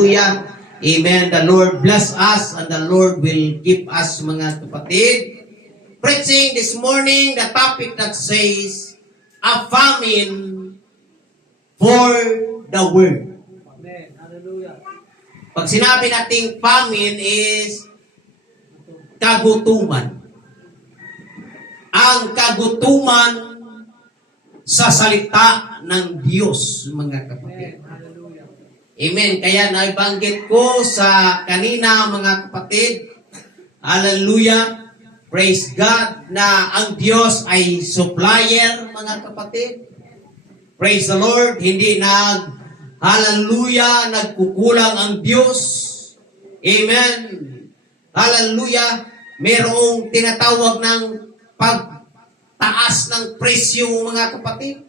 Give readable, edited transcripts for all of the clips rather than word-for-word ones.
Hallelujah. Amen. The Lord bless us and the Lord will keep us, mga kapatid. Preaching this morning, the topic that says, a famine for the word. Amen. Hallelujah. Pag sinabi nating famine is kagutuman. Ang kagutuman sa salita ng Diyos, mga kapatid. Amen. Hallelujah. Amen. Kaya naibanggit ko sa kanina, mga kapatid, hallelujah, praise God, na ang Diyos ay supplier, mga kapatid. Praise the Lord, hindi hallelujah, nagkukulang ang Diyos. Amen. Hallelujah, mayroong tinatawag ng pagtaas ng presyo, mga kapatid.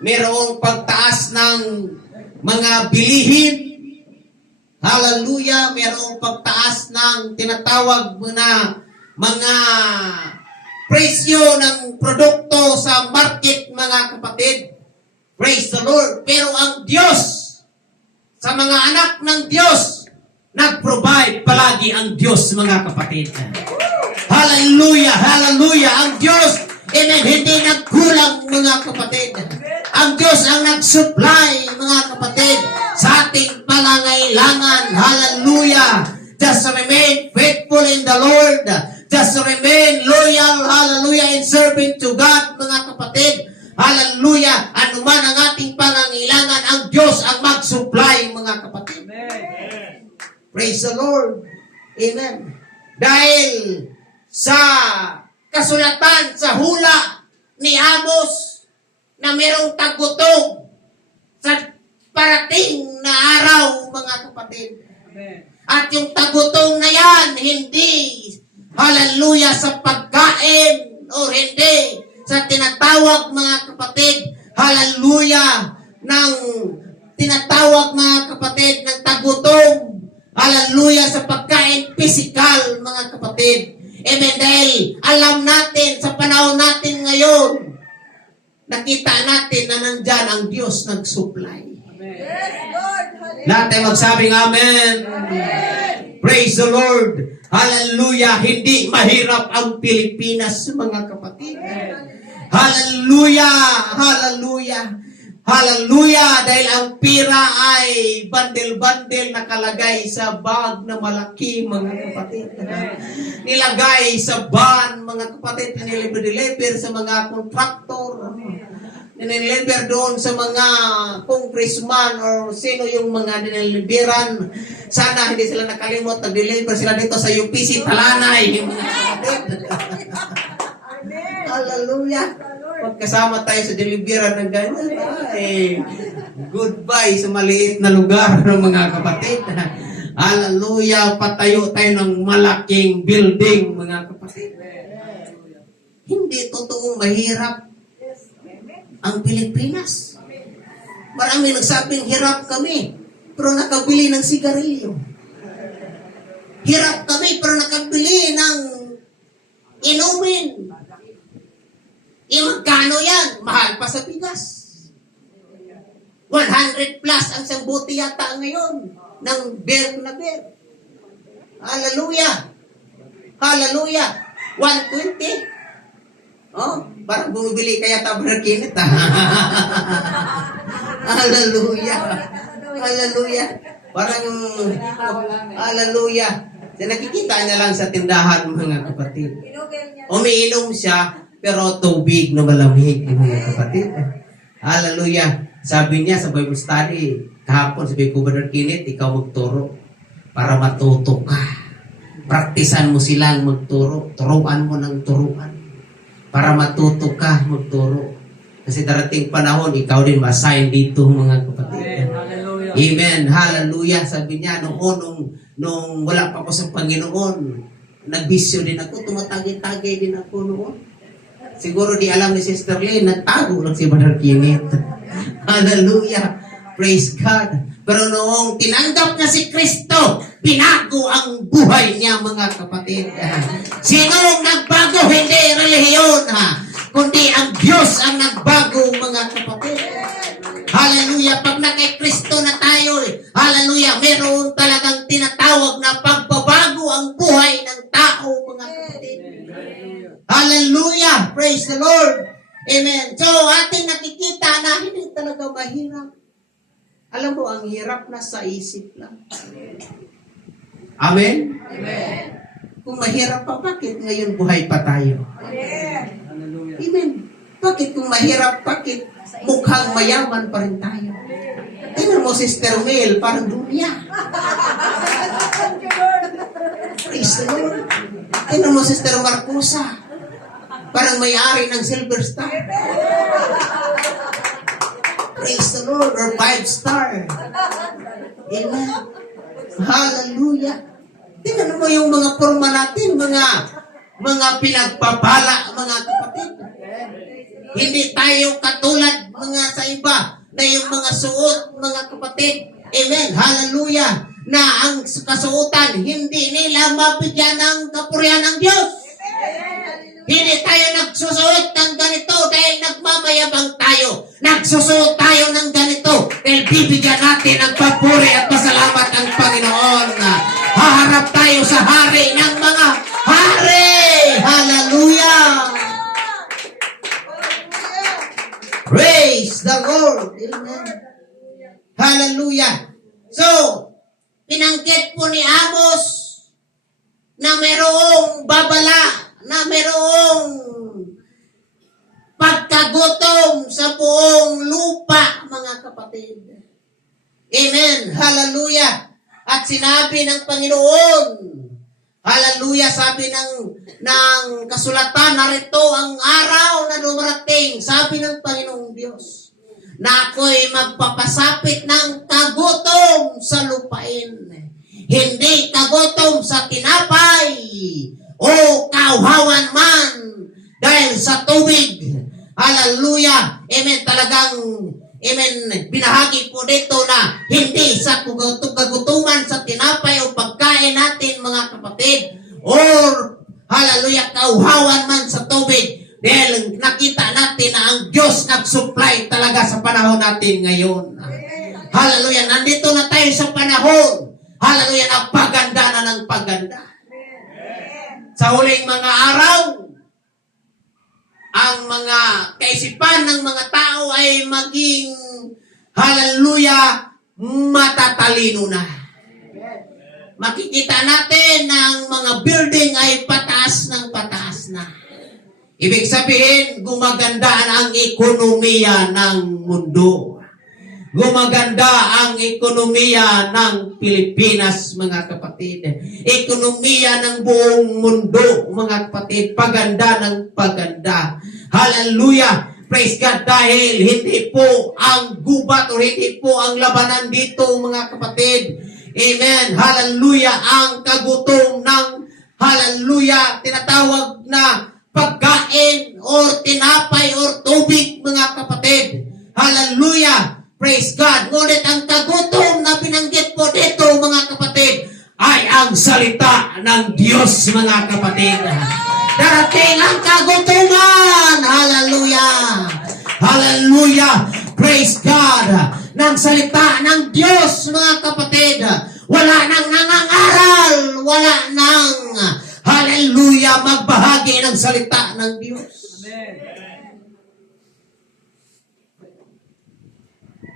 Mayroong pagtaas ng mga bilihin. Hallelujah, mayroong pagtaas ng tinatawag na mga presyo ng produkto sa market, mga kapatid. Praise the Lord. Pero ang Diyos, sa mga anak ng Diyos, nag-provide palagi ang Diyos, mga kapatid. Hallelujah, hallelujah. Ang Diyos, amen, hindi nagkulang, mga kapatid. Ang Diyos ang nag-supply, mga kapatid, sa ating pangangailangan. Hallelujah. Just remain faithful in the Lord. Just remain loyal, hallelujah, in serving to God, mga kapatid. Hallelujah. Ano man ang ating pangangailangan, ang Diyos ang mag-supply, mga kapatid. Amen. Praise the Lord. Amen. Dahil sa kasulatan, sa hula ni Amos, na mayroong tagutog sa parating na araw, mga kapatid. Amen. At yung tagutong na yan, hindi, hallelujah, sa pagkain o hindi sa tinatawag, mga kapatid, hallelujah, ng tinatawag, mga kapatid, ng tagutong, hallelujah, sa pagkain physical, mga kapatid. Amen. Dahil alam natin, sa panahon natin ngayon, nakita natin na nandyan ang Diyos nag-supply. Amen. Lahat ay magsabing amen. Praise the Lord. Hallelujah. Hindi mahirap ang Pilipinas, mga kapatid. Hallelujah. Hallelujah. Hallelujah. Dahil ang pira ay bandel-bandel nakalagay sa bag na malaki, mga kapatid. Nilagay sa van, mga kapatid. Nililiber sa mga kontraktor. Nililiber doon sa mga congressman or sino yung mga nililiberan. Sana hindi sila nakalimot. Nag-deliver sila dito sa UPC Talanay. Mga kapatid. Hallelujah. Pagkasama tayo sa deliveran ng ganyan, ay goodbye sa maliit na lugar ng mga kapatid. Hallelujah. Patayo tayo ng malaking building, mga kapatid. Hindi totoong mahirap ang Pilipinas. Marami nagsabing hirap kami, pero nakabili ng sigarilyo. Hirap kami, pero nakabili ng inumin. Magkano yan? Mahal pa sa bigas. 100 plus ang isang bote yata ngayon ng beer na beer. Hallelujah. Hallelujah. 120. Oh, parang bumibili kaya Brother Kenneth. Hallelujah. Hallelujah. Parang hallelujah. Nakikita niya lang sa tindahan, mga kapatid. Umiinom siya, pero tubig na malamig, mga kapatid. Hallelujah. Sabi niya sa Bible study, kahapon sabi ko, Brother Kenneth, ikaw magturo para matuto ka. Praktisan mo silang magturo. Turuan mo ng turuan. Para matuto ka, magturo. Kasi darating panahon, ikaw din ma-assign dito, mga kapatid. Amen. Hallelujah. Amen. Hallelujah. Sabi niya, nung wala pa ako sa Panginoon, nagbisyo din ako, tumatagi-tagi din ako noon. Siguro di alam ni Sister Lynn, nagtago lang si Brother Kenneth. Hallelujah. Praise God. Pero noong tinanggap niya si Kristo, binago ang buhay niya, mga kapatid. Sinong nagbago? Hindi relihiyon, kundi ang Diyos ang nagbago, mga kapatid. Hallelujah. Pag na kay Kristo na tayo, hallelujah, mayroon talagang tinatawag na pagbabago ang buhay ng tao, mga kapatid. Hallelujah! Praise the Lord! Amen. So, ating nakikita na hindi talaga mahirap. Alam mo, ang hirap na sa isip lang. Amen? Amen. Kung mahirap pa, bakit ngayon buhay pa tayo? Hallelujah. Amen. Bakit kung mahirap, bakit mukhang mayaman pa rin tayo? Tingnan mo, Sister Mel, parang dunya. Praise the Lord. Tingnan mo, Sister Marcosa, parang may-ari ng Silver Star. Praise the Lord, or 5-star. Amen. Hallelujah. Tingnan mo yung mga forma natin, mga pinagpapala, mga kapatid. Hindi tayo katulad mga sa iba na yung mga suot, mga kapatid. Amen. Hallelujah. Na ang kasuotan, hindi nila mabigyan ng kapurihan ng Diyos. Hindi tayo nagsusuot ng ganito dahil nagmamayabang tayo. Nagsusuot tayo ng ganito dahil bibigyan natin ng papuri at pasalamat ang Panginoon. Haharap tayo sa hari ng mga hari. Hallelujah. Praise the Lord. Amen. Hallelujah. So, pinanggit po ni Amos na mayroong babala, na mayroong pagkagutom sa buong lupa, mga kapatid. Amen. Hallelujah. At sinabi ng Panginoon, hallelujah, sabi ng kasulatan, narito ang araw na dumarating, sabi ng Panginoong Diyos, na ako'y magpapasapit ng kagutom sa lupain. Hindi kagutom sa tinapay o kauhawan man dahil sa tubig. Hallelujah. Amen. Talagang, amen, binahagi po dito na hindi sa kagutuman sa tinapay o pagkain natin, mga kapatid, or hallelujah, kauhawan man sa tubig. Dahil nakita natin na ang Diyos nag-supply talaga sa panahon natin ngayon. Hallelujah. Nandito na tayo sa panahon. Hallelujah. Nagpaganda na ng paganda. Sa huling mga araw, ang mga kaisipan ng mga tao ay maging, hallelujah, matatalino na. Makikita natin na ang mga building ay pataas ng pataas na. Ibig sabihin, gumaganda ang ekonomiya ng mundo. Gumaganda ang ekonomiya ng Pilipinas, mga kapatid. Ekonomiya ng buong mundo, mga kapatid. Paganda ng paganda. Hallelujah! Praise God, dahil hindi po ang gubat o hindi po ang labanan dito, mga kapatid. Amen. Hallelujah! Ang kagutom ng, hallelujah, tinatawag na pagkain or tinapay or tubig, mga kapatid. Hallelujah! Praise God! Ngunit ang kagutom na binanggit po dito, mga kapatid, ay ang salita ng Diyos, mga kapatid. Darating ang kagutuman! Hallelujah! Hallelujah! Praise God! Ng salita ng Diyos, mga kapatid. Wala nang nangangaral, wala nang, hallelujah, magbahagi ng salita ng Diyos. Amen.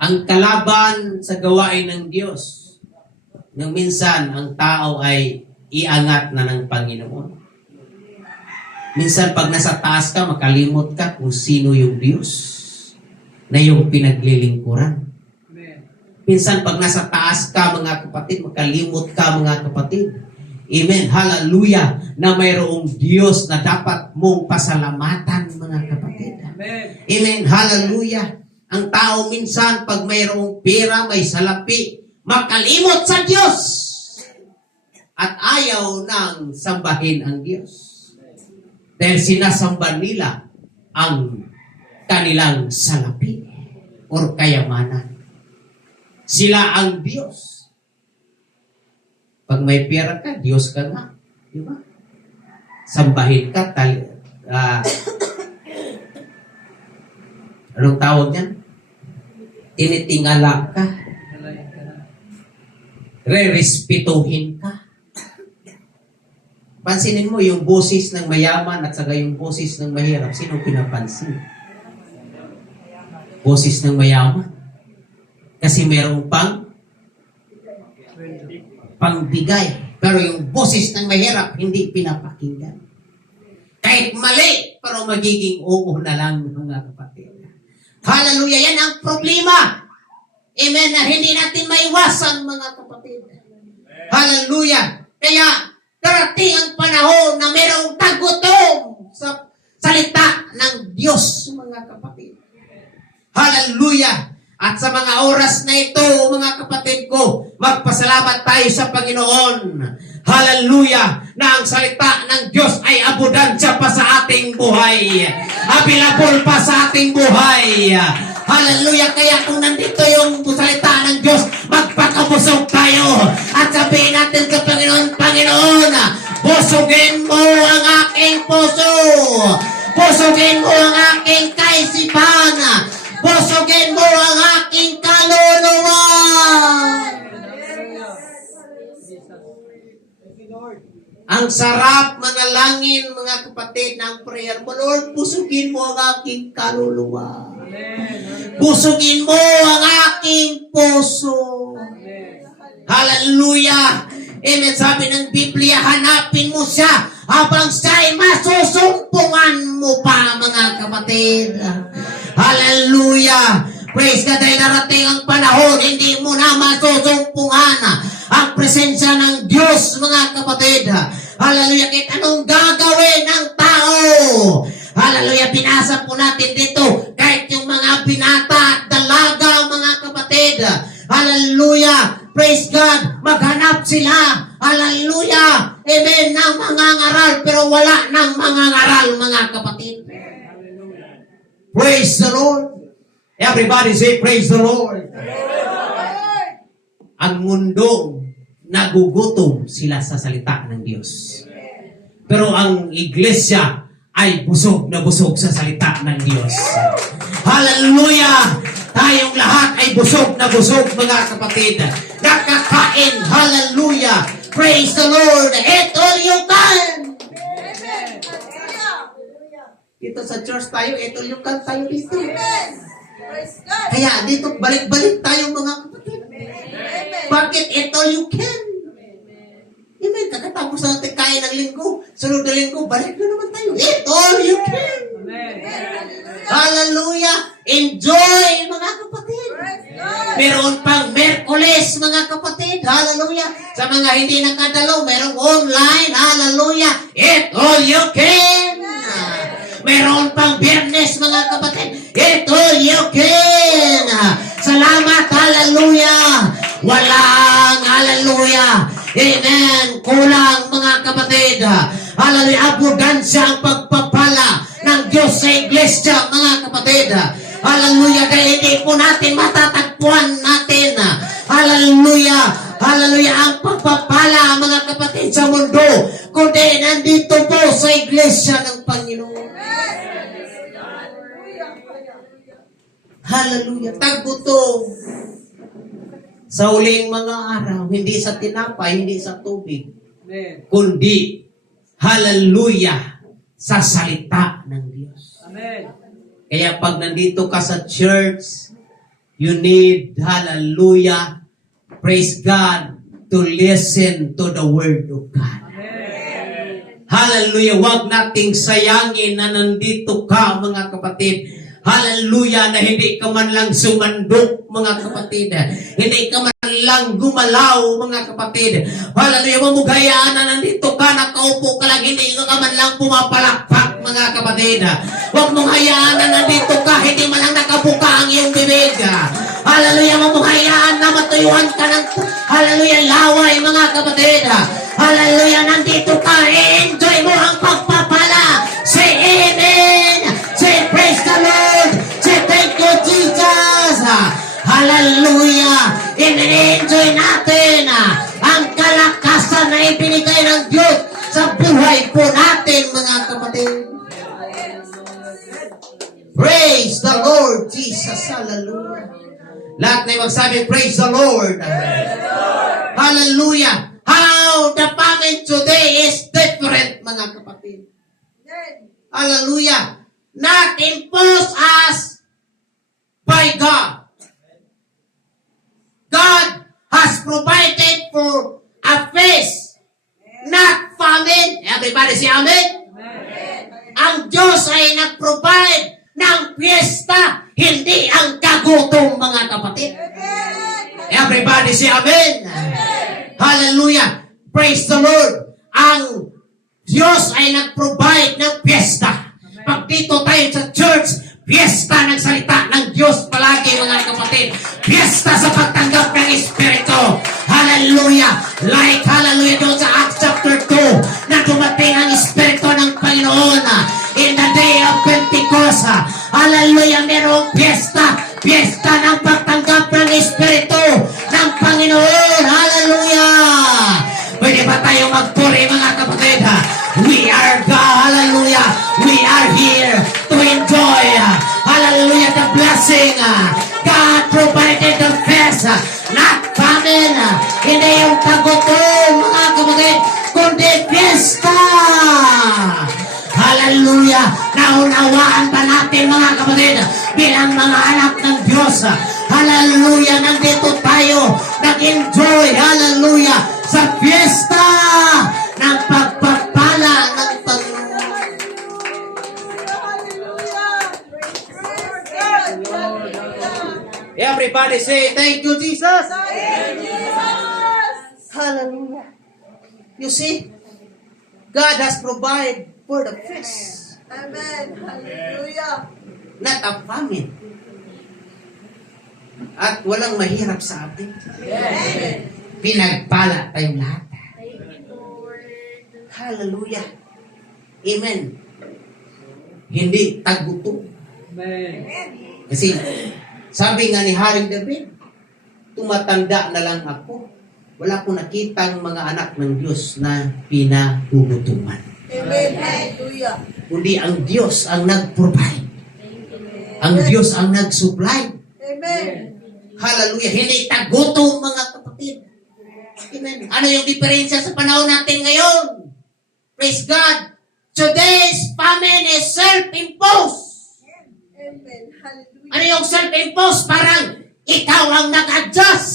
Ang kalaban sa gawain ng Diyos, nang minsan ang tao ay iangat na ng Panginoon. Minsan pag nasa taas ka, makalimot ka kung sino yung Diyos na yung pinaglilingkuran. Amen. Minsan pag nasa taas ka, mga kapatid, makalimot ka, mga kapatid. Amen. Hallelujah. Na mayroong Diyos na dapat mong pasalamatan, mga kapatid. Amen. Amen. Hallelujah. Ang tao minsan, pag mayroong pera, may salapi, makalimot sa Diyos. At ayaw nang sambahin ang Diyos. Dahil sinasamba nila ang kanilang salapi o kayamanan. Sila ang Diyos. Pag may pera ka, Diyos ka nga. Di ba? Sambahin ka, anong tawag niyan? Tinitingala ka. re-respetuhin ka. Pansinin mo yung boses ng mayaman at saka yung boses ng mahirap. Sino pinapansin? Boses ng mayaman. Kasi mayroong pangbigay. Pero yung boses ng mahirap, hindi pinapakinggan. Kahit mali, pero magiging oo na lang, mga kapatid. Hallelujah! Yan ang problema. Amen, na hindi natin maiwasan, mga kapatid. Hallelujah! Kaya, darating ang panahon na mayroong tagutom sa salita ng Diyos, mga kapatid. Hallelujah! At sa mga oras na ito, mga kapatid ko, magpasalamat tayo sa Panginoon. Hallelujah! Na ang salita ng Diyos ay abundansya pa sa ating buhay. Available pa sa ating buhay. Hallelujah! Kaya kung nandito yung salita ng Diyos, magpakabusog tayo. At sabihin natin sa Panginoon, Panginoon, busugin mo ang aking puso. Busugin mo ang aking kaisipan. Busugin mo ang aking kaluluwa. Ang sarap manalangin, mga kapatid, ng prayer mo. Lord, busugin mo ang aking kaluluwa. Busugin mo ang aking puso. Hallelujah! Amen. Sabi ng Biblia, hanapin mo siya habang siya'y masusumpungan mo pa, mga kapatid. Hallelujah! Praise God, dahil narating ang panahon, hindi mo na masusumpungan ang presensya ng Diyos, mga kapatid. Hallelujah! Kahit anong gagawin ng tao. Hallelujah! Binasa po natin dito, kahit yung mga binata at dalaga, mga kapatid. Hallelujah! Praise God! Maghanap sila. Hallelujah! Amen! Ng mga ngaral, pero wala ng mga ngaral, mga kapatid. Praise the Lord! Everybody say, praise the Lord! Ang mundo, nagugutom sila sa salita ng Diyos. Pero ang iglesia ay busog na busog sa salita ng Diyos. Hallelujah! Tayong lahat ay busog na busog, mga kapatid. Nakakain. Hallelujah! Praise the Lord! Eat all you can! Dito sa church tayo, eat all you can tayo dito. Kaya dito, balik-balik tayo, mga kapatid. Bakit eat all you can? Amen. Kakatapos natin kain ng linggo. Sunod na linggo, balik na naman tayo. Eat all you can. Hallelujah! Enjoy, mga kapatid. Meron pang Merkules, mga kapatid. Hallelujah! Sa mga hindi nakadalo, merong online. Hallelujah! Eat all you can. Meron pang Biyernes, mga kapatid. Eat all you can. Salamat, hallelujah! Walang, hallelujah! Amen! Kulang, mga kapatid. Hallelujah! Abundansya ang pagpapala ng Diyos sa iglesia, mga kapatid. Hallelujah! Dahil hindi po natin matatagpuan natin. Hallelujah! Hallelujah! Ang pagpapala, mga kapatid, sa mundo, kundi nandito po sa iglesia ng Panginoon. Hallelujah! Tagutom sa uling mga araw, hindi sa tinapay, hindi sa tubig, kundi, hallelujah, sa salita ng Diyos. Amen. Kaya pag nandito ka sa church, you need, hallelujah, praise God, to listen to the Word of God. Amen. Hallelujah, huwag nating sayangin na nandito ka, mga kapatid. Hallelujah, na hindi ka man lang sumandok, mga kapatid. Hindi ka man lang gumalaw, mga kapatid. Hallelujah, mamugayaan na nandito ka, nakaupo ka lang, hindi ka man lang pumapalakpak, mga kapatid. Huwag mong hayaan na nandito ka, hindi man lang nakabuka ang iyong bibig. Hallelujah, mamugayaan na matuyuan ka ng, hallelujah, laway, mga kapatid. Hallelujah, nandito ka, enjoy mo ang pagpapala. Say amen. Say praise the Lord. Say thank you, Jesus. Hallelujah. In-enjoy natin ang kalakasan na ibinigay ng Diyos sa buhay po natin, mga kapatid. Praise the Lord Jesus. Hallelujah. Lahat na magsabi, praise the Lord. Hallelujah. How the famine today is different, mga kapatid. Hallelujah. Not imposed us by God. God has provided for a feast, not famine. Everybody say amen? Ang Diyos ay nag-provide ng piyesta, hindi ang kagutom, mga kapatid. Everybody say amen? Hallelujah. Praise the Lord. Ang Diyos ay nag-provide ng piyesta. Pag dito tayo sa church, piyesta ng salita ng Diyos palagi, mga kapatid. Piyesta sa pagtanggap ng Espiritu. Hallelujah. Like, hallelujah, doon sa Acts chapter 2, na dumating ang Espiritu ng Panginoon in the day of Pentecost. Hallelujah, merong piyesta. Piyesta ng pagtanggap ng Espiritu ng Panginoon. Hallelujah. Pwede ba tayo magpuri, mga kapatid? We are God. Hallelujah. We are here to enjoy, hallelujah, the blessing. God provided the best, not famine. Hindi yung tagutom, mga kapatid, kundi fiesta. Hallelujah. Naunawaan ba natin, mga kapatid, bilang mga anak ng Diyos? Hallelujah. Nandito tayo nag-enjoy, hallelujah, sa fiesta ng pagpapala ng Panginoon. Everybody say, thank you, Jesus. Hallelujah. You see, God has provided for the feast, Amen. Hallelujah. not a famine. At walang mahirap sa atin. Amen. Pinagpala tayong lahat. Hallelujah. Amen. Hindi tagutom. Amen. Kasi sabi nga ni Haring David, tumatanda na lang ako. Wala akong nakitang mga anak ng Diyos na pinagugutuman. Amen. Hallelujah. Kundi ang Diyos ang nag-provide. Ang Diyos ang nag-supply. Amen. Hallelujah. Hindi tagutom, mga kapatid. Amen. Ano yung diferensya sa panahon natin ngayon? Praise God. Today's famine is self-imposed. Amen. Hallelujah. Ano yung self-imposed? Parang ikaw ang nag-adjust.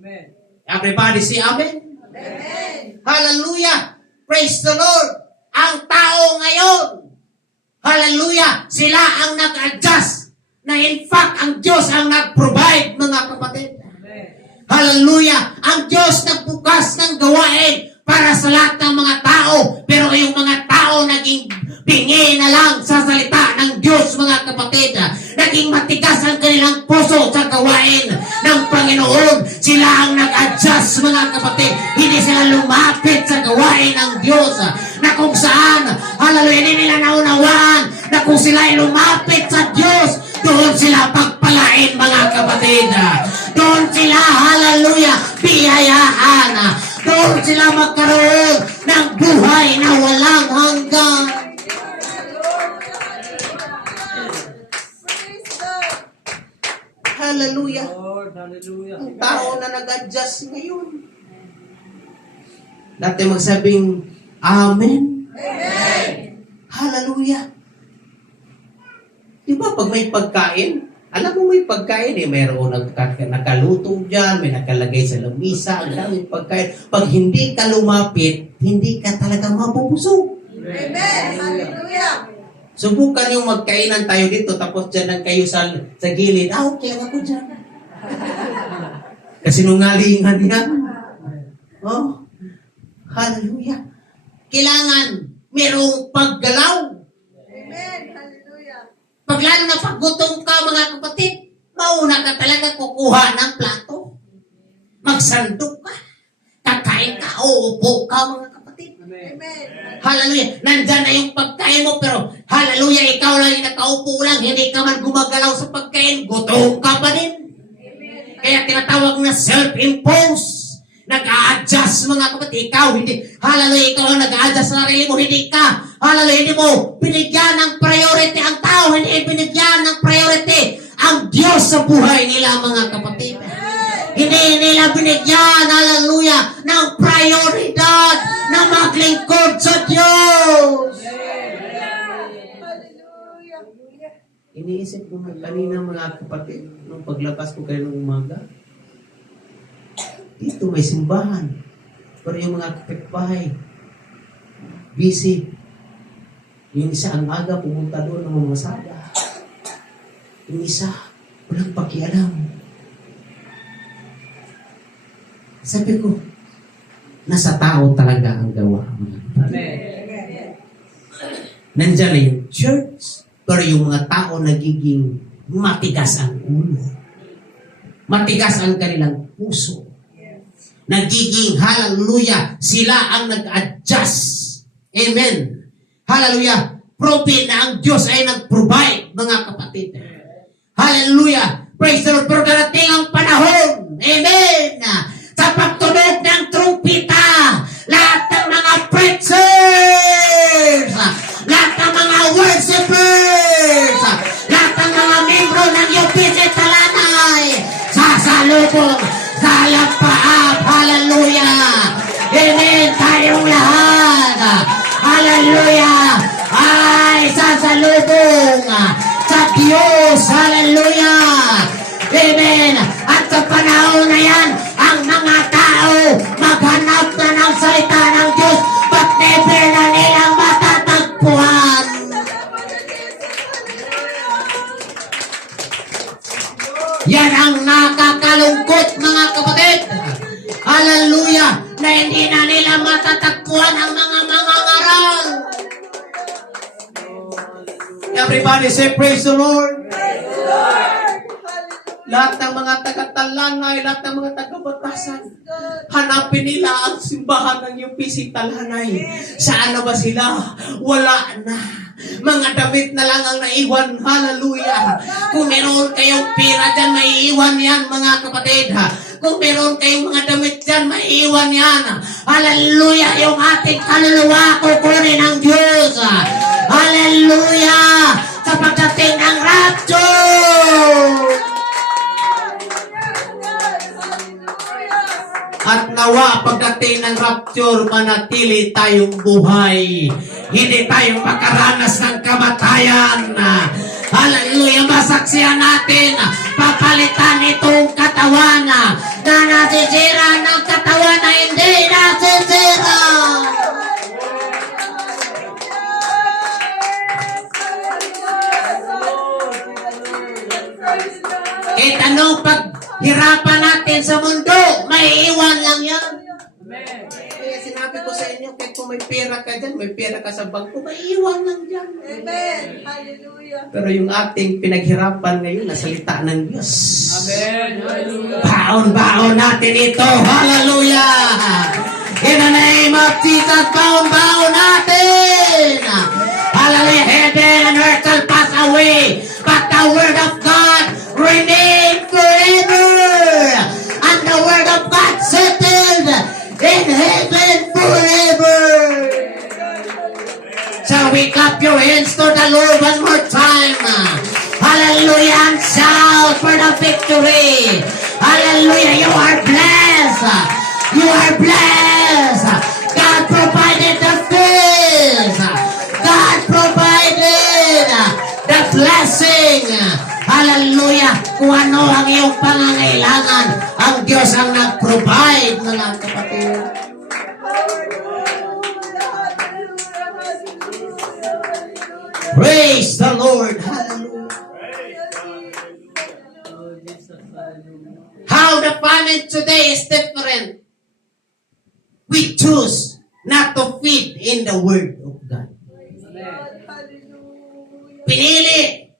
Amen. Everybody say amen. Amen. Hallelujah. Praise the Lord. Ang tao ngayon, hallelujah, sila ang nag-adjust. Na in fact, ang Diyos ang nag-provide, mga kapatid. Amen. Hallelujah. Ang Diyos nagbukas ng gawain para sa lahat ng mga tao. Pero yung mga tao naging bingi na lang sa salita ng Diyos, mga kapatid. Naging matigas ang kanilang puso sa gawain ng Panginoon. Sila ang nag-adjust, mga kapatid. Hindi sila lumapit sa gawain ng Diyos. Na kung saan, hallelujah, hindi nila naunawaan na kung sila ay lumapit sa Diyos, doon sila pagpalain, mga kapatid. Doon sila, hallelujah, biyayaan. Doon sila magkaroon ng buhay na walang hanggan. Praise God. Hallelujah. Lord, hallelujah. Ang tao na nag-adjust ngayon. Dati magsabing, Amen. Amen. Hallelujah. Di ba pag may pagkain, alam mo may pagkain mayroon nakaluto dyan, may nakalagay sa lamisa, ang daming pagkain. Pag hindi ka lumapit, hindi ka talaga mabubusog. Amen. Hallelujah. Subukan yung magkainan tayo dito, tapos dyan lang kayo sa gilid. Okay lang ako dyan. Kasi nungalingan yan. Oh, hallelujah. Kailangan merong paggalaw. Amen. Hallelujah. Pag lalo na paggutom ka, mga kapatid, mauna ka talaga kukuha ng plato. Magsandok ka. Kakain ka, uupo ka, mga kapatid. Amen. Amen. Hallelujah. Nandyan na yung pagkain mo, pero hallelujah, ikaw lang yung nakaupo lang, hindi ka man gumagalaw sa pagkain, gutom ka pa din. Kaya tinatawag na self-imposed. Nag-a-adjust, mga kapatid. Ikaw, hindi. Hallelujah, ikaw ang nag-a-adjust sa sarili mo. Hindi ka. Hallelujah, hindi mo binigyan ng priority ang tao. Hindi binigyan ng priority ang Diyos sa buhay nila, mga kapatid. Hindi nila binigyan, hallelujah, ng prioridad na maglingkod sa Diyos. Hallelujah. Iniisip ko nga kanina mga kapatid, nung paglabas ko kayo ng umaga, dito may simbahan. Pero yung mga kapitbahay, busy. Yung isa ang aga pumunta doon ng mamasada. Yung isa, walang pakialam. Sabi ko, nasa tao talaga ang gawa. Amen. Nandiyan na yung church, pero yung mga tao nagiging matigas ang ulo. Matigas ang kanilang puso. Nagiging, hallelujah, sila ang nag-adjust. Amen. Hallelujah. Proven na ang Diyos ay nag-provide, mga kapatid. Hallelujah. Praise the Lord. Pero darating ang panahon. Amen. Sa pagtunog ng trumpita, lahat ng mga preachers, lahat ng mga worshipers, lahat ng mga membro ng UPC Talanay, sasalubong sa lampaap. Hallelujah. Amen. Tayong lahat. Hallelujah. Ay sasalubong sa Diyos. Hallelujah. Amen. At sa panahon na yan, ang mga tao maghanap na ng salita ng Diyos, but never na nilang matatagpuan. Yan ang nakakalungkot, mga kapatid. Hallelujah. Na hindi na nila matatagpuan ang mga mangangaral. Everybody say praise the Lord. Lahat ng mga taga-Talanay, lahat ng mga taga-Batasan, hanapin nila ang simbahan ng UPC Talanay. Saan na ba sila? Wala na. Mga damit na lang ang naiwan. Hallelujah. Kung meron kayong pira dyan, maiiwan yan, mga kapatid. Kung meron kayong mga damit dyan, maiiwan yan. Hallelujah. Yung ating kaluluwa, kukunin ng Diyos. Hallelujah. Sa pagdating ng rapture. At nawa pagdating ng rapture, manatili tayong buhay. Hindi tayo makaranas ng kamatayan. Hallelujah, masaksihan natin. Papalitan itong katawan na nasisira ng katawan na hindi nasisira. Kahit anong paghirapan natin sa mundo, may iwan lang yan. Amen. Kaya sinabi ko sa inyo, kahit kung may pera ka dyan, may pera ka sa bangko, may iwan lang dyan. Amen. Hallelujah. Pero yung ating pinaghirapan ngayon, nasalita ng Diyos. Amen. Hallelujah. Baon-baon natin ito. Hallelujah! In the name of Jesus, baon-baon natin! Hallelujah! Heaven and earth shall pass away, but the word of God remain forever. And the word of God settled in heaven forever. So we clap your hands to the Lord one more time. Hallelujah, and shout for the victory. Hallelujah, you are blessed. You are blessed. God provided the fish. God provided the blessing. Hallelujah. Kung ano ang iyong pangangailangan, ang Diyos ang nag-provide, mga kapatid. Praise the Lord. Hallelujah. Oh, Jesus. Hallelujah. How the famine today is different. We choose not to feed in the Word of God. Pinili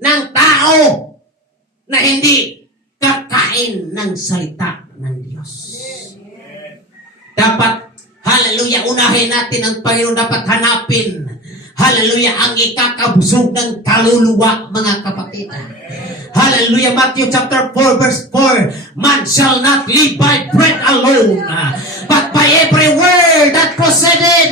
ng tao na hindi kakain ng salita ng Diyos. Dapat, hallelujah, unahin natin ang Panginoon. Dapat hanapin, hallelujah, ang ikakabusog ng kaluluwa, mga kapatid. Hallelujah, Matthew chapter 4 verse 4, man shall not live by bread alone, but by every word that proceeded,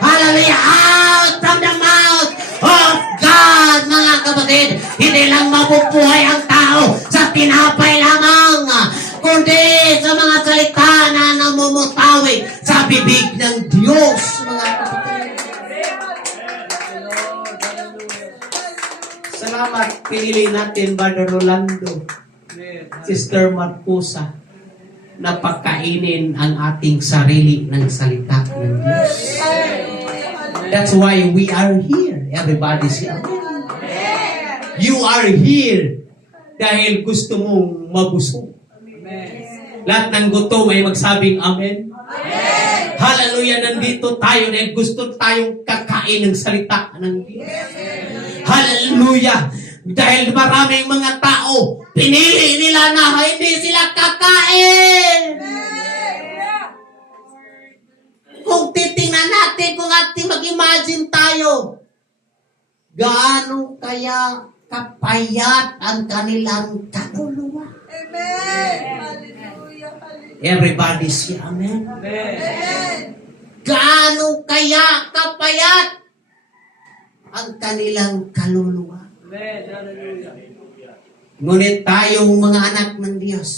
hallelujah, out from the mouth of God, mga kapatid. Hindi lang mabubuhay ang tao sa tinapay lamang, sa bibig ng Diyos, mga kapatid. Salamat, pinili natin, Brother Rolando, Amen. Sister Marcusa, na pagkainin ang ating sarili ng salita ng Diyos. That's why we are here. Everybody say amen. You are here dahil gusto mong mabusog. Amen. Lahat ng gutom ay magsabing amen. Hallelujah, nandito tayo dahil gusto tayong kakain ng salita ng Diyos. Hallelujah. Dahil maraming mga tao, pinili nila na hindi sila kakain. Kung titingnan natin, kung ating mag-imagine tayo, gaano kaya kapayat ang kanilang kaluluwa? Amen. Hallelujah. Hallelujah. Everybody say amen. Amen. Gaano kaya kapayat ang kanilang kaluluwa? Amen. Hallelujah. Ngunit tayong mga anak ng Diyos,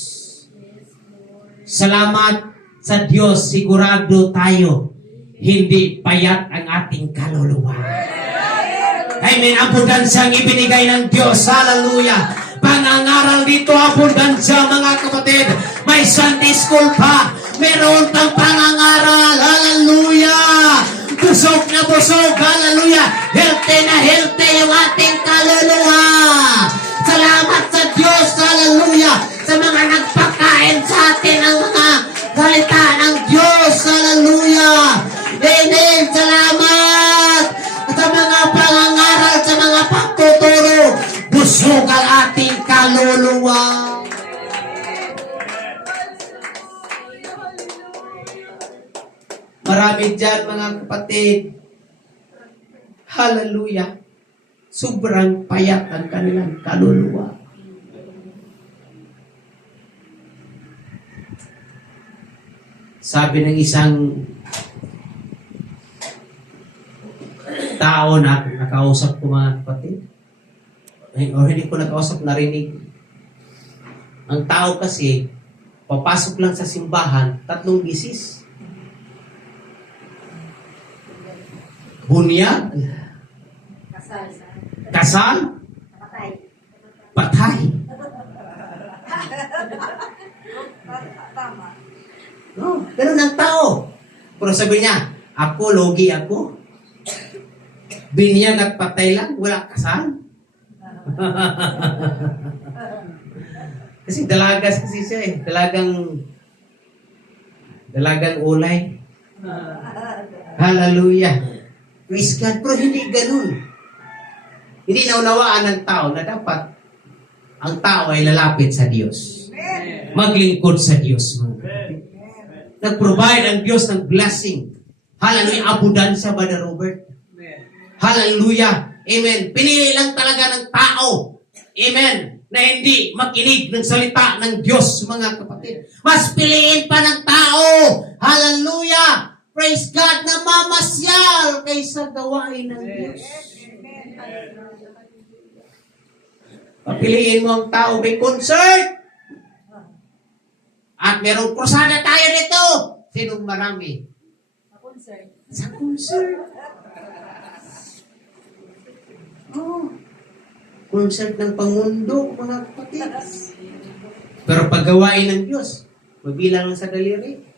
salamat sa Diyos, sigurado tayo, hindi payat ang ating kaluluwa. Amen. Abundansya ang ibinigay ng Diyos. Hallelujah. Pangangaral dito, abundansya, mga kapatid. May Sunday school pa. Meron pang pangangaral. Hallelujah. Busog na busog. Hallelujah. Healthy na healthy yung ating kaluluwa. Salamat sa Diyos. Hallelujah. Sa mga nagpakain sa atin ng mga salita ng Diyos. Hallelujah. Amen. Salamat sa mga pangangaral, sa mga pagtuturo. Busog ang ating kaluluwa. Marami dyan, mga kapatid. Hallelujah. Sobrang payat ang kanilang kaluluwa. Sabi ng isang tao na nakausap ko, mga kapatid, o hindi ko nakausap, narinig. Ang tao kasi, papasok lang sa simbahan, 3 bisis. Bunyag, kasal, patay. No, ganun ang tao. Pero sabi niya, ako, logi ako. Binyag at patay lang, wala kasal. Kasi dalagas kasi siya eh. Dalagang ulay. Hallelujah. Praise God. Pero hindi ganun. Hindi naunawaan ng tao na dapat ang tao ay lalapit sa Diyos. Maglingkod sa Diyos. Nag-provide ang Diyos ng blessing. Hallelujah. Abundansya, Brother Robert. Hallelujah. Amen. Pinili lang talaga ng tao. Amen. Na hindi makinig ng salita ng Diyos, mga kapatid. Mas piliin pa ng tao. Hallelujah. Praise God na mamasyal kaysa gawain ng Diyos. Papiliin mo ang tao, may concert. At merong krusada tayo nito. Sinong marami? Sa concert. Oh. Concert ng pangundo, mga kapatid. Pero paggawain ng Diyos, magbilang lang sa daliri.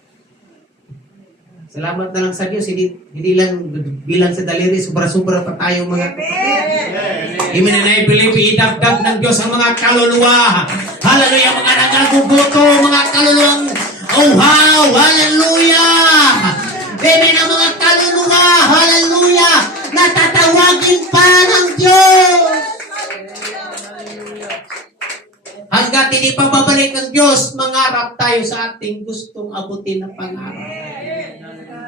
Salamat na lang sa Diyos, hindi lang bilang sa daliri, sobra-sobra pa tayo, mga kapatid. Amen. And I believe, idagdag ng Diyos ang mga kaluluwa. Hallelujah, mga nangaguguto, mga kaluluwang uhaw. Hallelujah. Amen, ang mga kaluluwa. Hallelujah. Natatawagin pa ng Diyos. Hanggat hindi pa babalik ang Diyos, mangarap tayo sa ating gustong abutin na pangarap.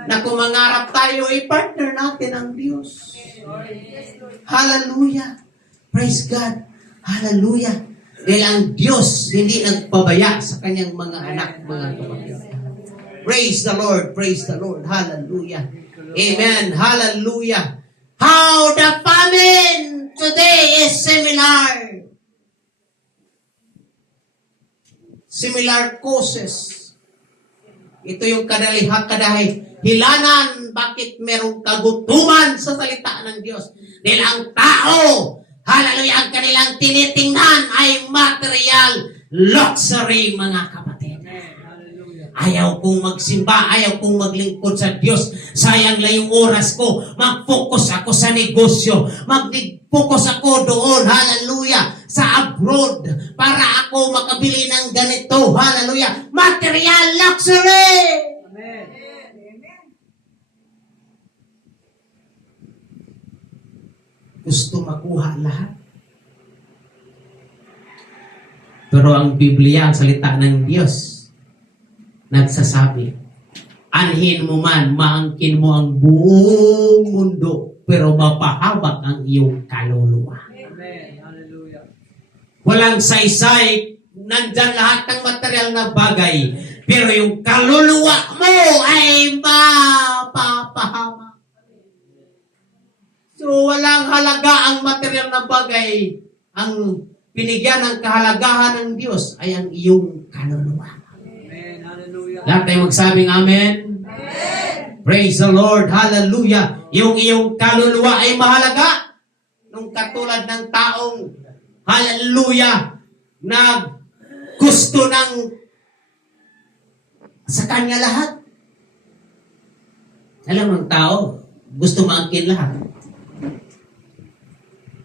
Na kung mangarap tayo, i-partner natin ang Diyos. Hallelujah. Praise God. Hallelujah. Dahil ang Diyos hindi nagpabaya sa kanyang mga anak, mga kapatid. Praise the Lord. Praise the Lord. Hallelujah. Amen. Hallelujah. How the famine today is similar. Similar causes. Ito yung kadahilanan bakit merong kagutuman sa salita ng Diyos. Dahil ang tao, hallelujah, ang kanilang tinitingnan ay material luxury, mga kapatid. Hallelujah. Ayaw kong magsimba, ayaw kong maglingkod sa Diyos. Sayang lang yung oras ko. Mag-focus ako sa negosyo. Mag-focus ako doon, hallelujah, sa abroad para ako makabili ng ganito, hallelujah. Material luxury! Amen. Gusto makuha lahat. Pero ang Biblia, ang salita ng Diyos, nagsasabi, anhin mo man, maangkin mo ang buong mundo, pero mapahawak ang iyong kaluluwa. Amen. Hallelujah. Walang saysay, nandyan lahat ng material na bagay, pero yung kaluluwa mo ay mapapahamak. So walang halaga ang material na bagay. Ang binigyan ng kahalagahan ng Diyos ay ang iyong kaluluwa. Amen. Hallelujah. Lahat tayo magsabing amen. Praise the Lord. Hallelujah. Yung iyong kaluluwa ay mahalaga. Nung katulad ng taong, hallelujah, na gusto ng sa kanya lahat. Alam ng tao, gusto maangkin lahat.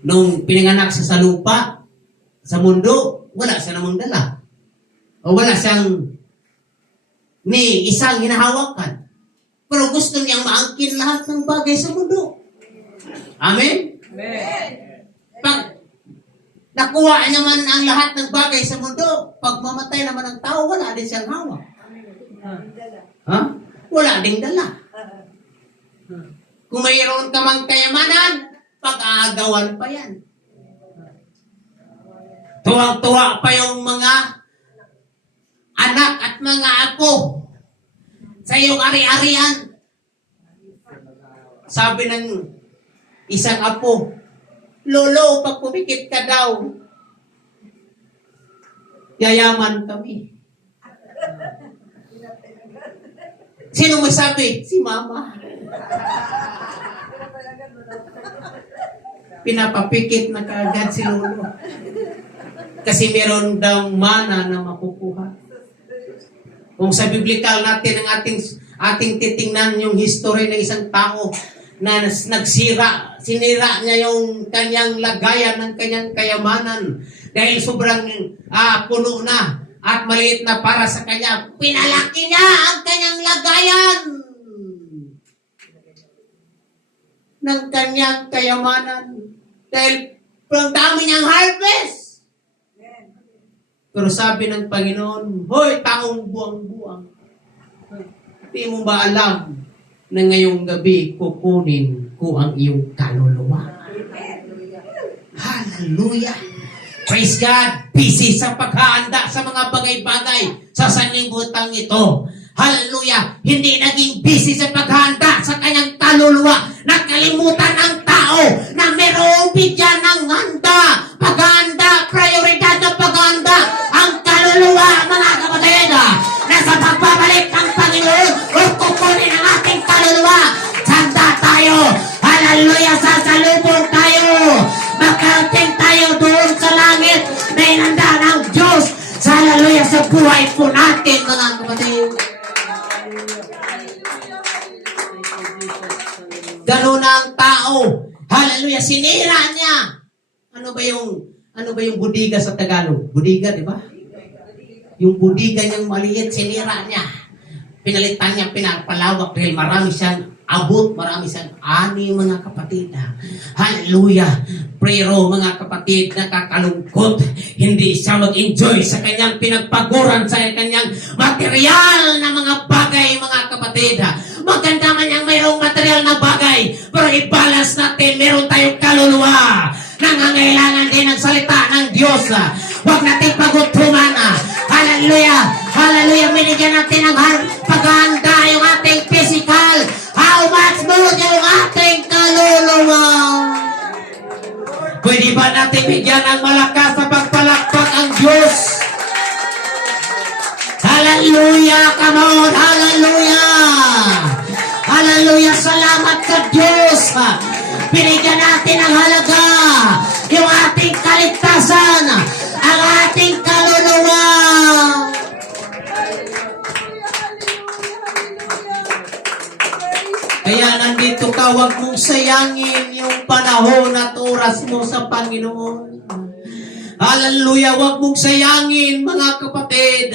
Nung pinanganak siya sa lupa, sa mundo, wala siya namang dala. O wala siyang ni isang hinahawakan. Pero gusto niyang maangkin lahat ng bagay sa mundo. Amen? Amen. Pag nakuha naman ang lahat ng bagay sa mundo, pag mamatay naman ang tao, wala din siyang hawak. Ha? Wala ding dala. Kung mayroon ka mang kayamanan, pag-aagawan pa yan. Tuwang-tuwa pa yung mga anak at mga apo sa iyong ari-arian. Sabi ng isang apo, Lolo, pag pumikit ka daw, yayaman kami. Sino may sabi? Si Mama. Pinapapikit na kaagad si Lolo. Kasi meron daw mana na makukuha. Kung sa biblical natin ang ating titingnan yung history ng isang tao na sinira niya yung kanyang lagayan ng kanyang kayamanan dahil sobrang puno na at maliit na para sa kanya. Pinalaki niya ang kanyang lagayan ng kanyang kayamanan dahil ang dami niyang harvest. Pero sabi ng Panginoon, hoy, taong buwang-buwang, di mo ba alam na ngayong gabi kukunin ko ang iyong kaluluwa? Hallelujah! Praise God! Busy sa paghahanda sa mga bagay-bagay sa sanlibutan ito. Hallelujah! Hindi naging busy sa paghahanda sa kanyang kaluluwa. Nakalimutan ang tao na merong bigyan ng handa. Paghahanda, prioridad ng paghahanda. Ang kaluluwa, mga kapatid, na sa pagbabalik ng Panginoon, kukunin ang ating kaluluwa. Handa tayo. Hallelujah! Sasalubong tayo. Makarating tayo doon sa langit na inanda ng Diyos. Hallelujah! Sa buhay po natin, mga kapatid. Ganun na ang tao. Hallelujah! Sinira niya. Ano ba yung budiga sa Tagalog? Budiga, di ba? Yung budiga niyang maliit, sinira niya. Pinalitan niya, pinapalawak dahil marami siyang abot, marami siyang ani, mga kapatid. Hallelujah! Pero mga kapatid, nakakalungkot. Hindi siya mag-enjoy sa kanyang pinagpaguran, sa kanyang material na mga bagay, mga kapatid. Maganda man yung mayroong material na bagay, pero i-balance natin, meron tayong kaluluwa. Nangangailangan din ang salita ng Diyos. Huwag natin pagutuman. Hallelujah! Hallelujah! Binigyan natin ng paghahanda yung ating physical. How much more yung ating kaluluwa? Pwede ba natin bigyan ng malakas sa pagpalakpak ang Diyos? Hallelujah! Come on! Hallelujah! Diyos. Binigyan natin ng halaga yung ating kaligtasan, ang ating kaluluwa. Kaya nandito ka, huwag mong sayangin yung panahon at oras mo sa Panginoon. Hallelujah, huwag mong sayangin mga kapatid.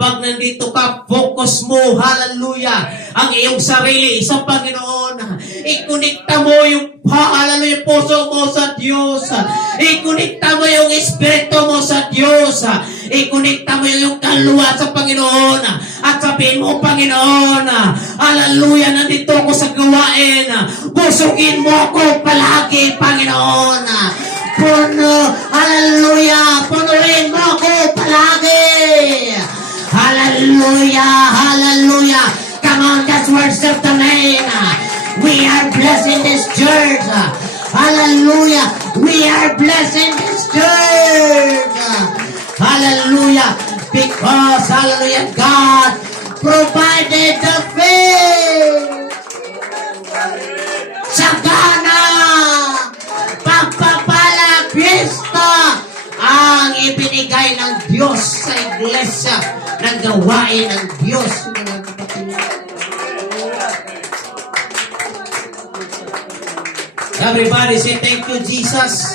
Pag nandito ka, focus mo, hallelujah, ang iyong sarili sa Panginoon. Ikonekta mo yung, hallelujah, puso mo sa Diyos. Ikonekta mo yung espiritu mo sa Diyos. Ikonekta mo yung kaluluwa sa Panginoon. At sabihin mo, Panginoon, hallelujah, nandito ako sa gawain. Busugin mo ako palagi, Panginoon. Puno, hallelujah, punuin mo ako palagi. Hallelujah, hallelujah. Come on, let's worship the name. We are blessing this church. Hallelujah. We are blessing this church. Hallelujah. Because, hallelujah, God provided the faith. Sagana, pagpapala, fiesta, ang ibinigay ng Diyos sa iglesia, ng gawain ng Diyos. Mga kapatid. Everybody say thank you, Jesus.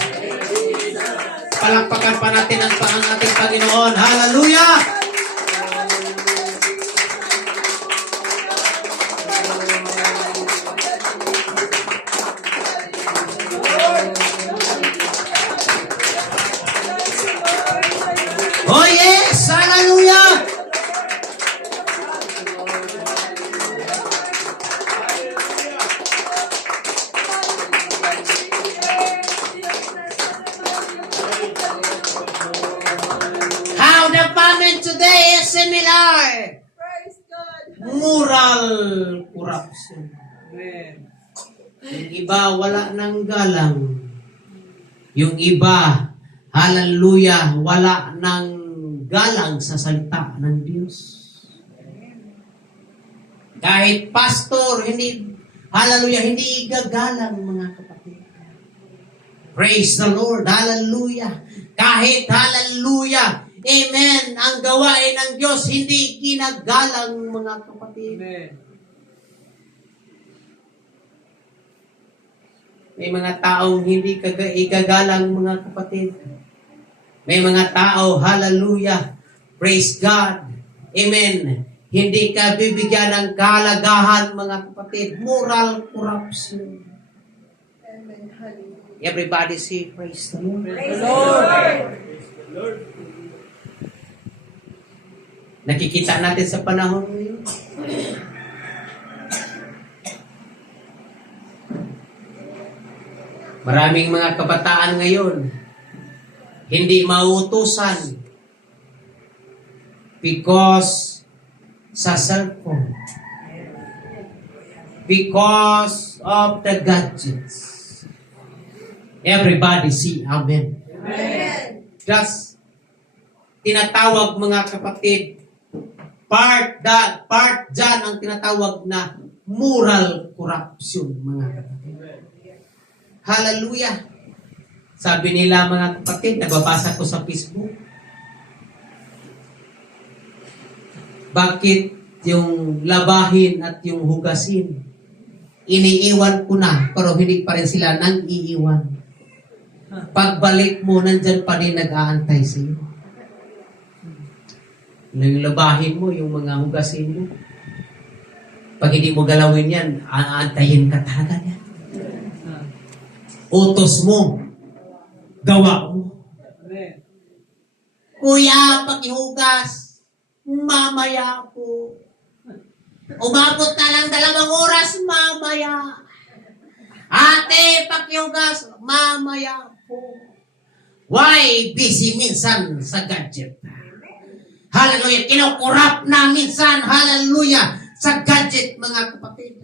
Palakpakan pa natin ang ating Panginoon. Hallelujah! Oh yes! Hallelujah! How the famine today is similar. Praise God. Moral corruption. Amen. Yung iba wala ng galang. Yung iba, hallelujah, wala ng galang sa salita ng Diyos. Kahit pastor, hallelujah, hindi gagalang mga kapatid. Praise the Lord, hallelujah. Kahit hallelujah, amen, ang gawain ng Diyos, hindi ginagalang mga kapatid. Amen. May mga taong hindi igagalang mga kapatid. May mga tao, hallelujah, praise God, amen, hindi ka bibigyan ng kalagahan mga kapatid. Moral corruption. Amen. Hallelujah. Everybody say, praise the Lord. Praise the Lord. Nakikita natin sa panahon ngayon. Maraming mga kabataan ngayon, hindi mauutusan because sa cellphone. Because of the gadgets. Everybody see, amen. Amen. Just tinatawag mga kapatid, part dyan ang tinatawag na moral corruption mga kapatid. Hallelujah. Sabi nila mga kapatid, nababasa ko sa Facebook, bakit yung labahin at yung hugasin, iniiwan ko na, pero hindi pa rin sila nang iiwan. Pagbalik mo, nandyan pa rin nag-aantay sa iyo. Yung labahin mo, yung mga hugasin mo, pag hindi mo galawin yan, aantayin ka talaga yan. Utos mo, gawa mo. Amen. Kuya, pakihugas, mamaya po. Umabot na lang 2 oras, mamaya. Ate, pakihugas, mamaya po. Why busy minsan sa gadget? Hallelujah, kinukurap na minsan, hallelujah, sa gadget mga kapatid.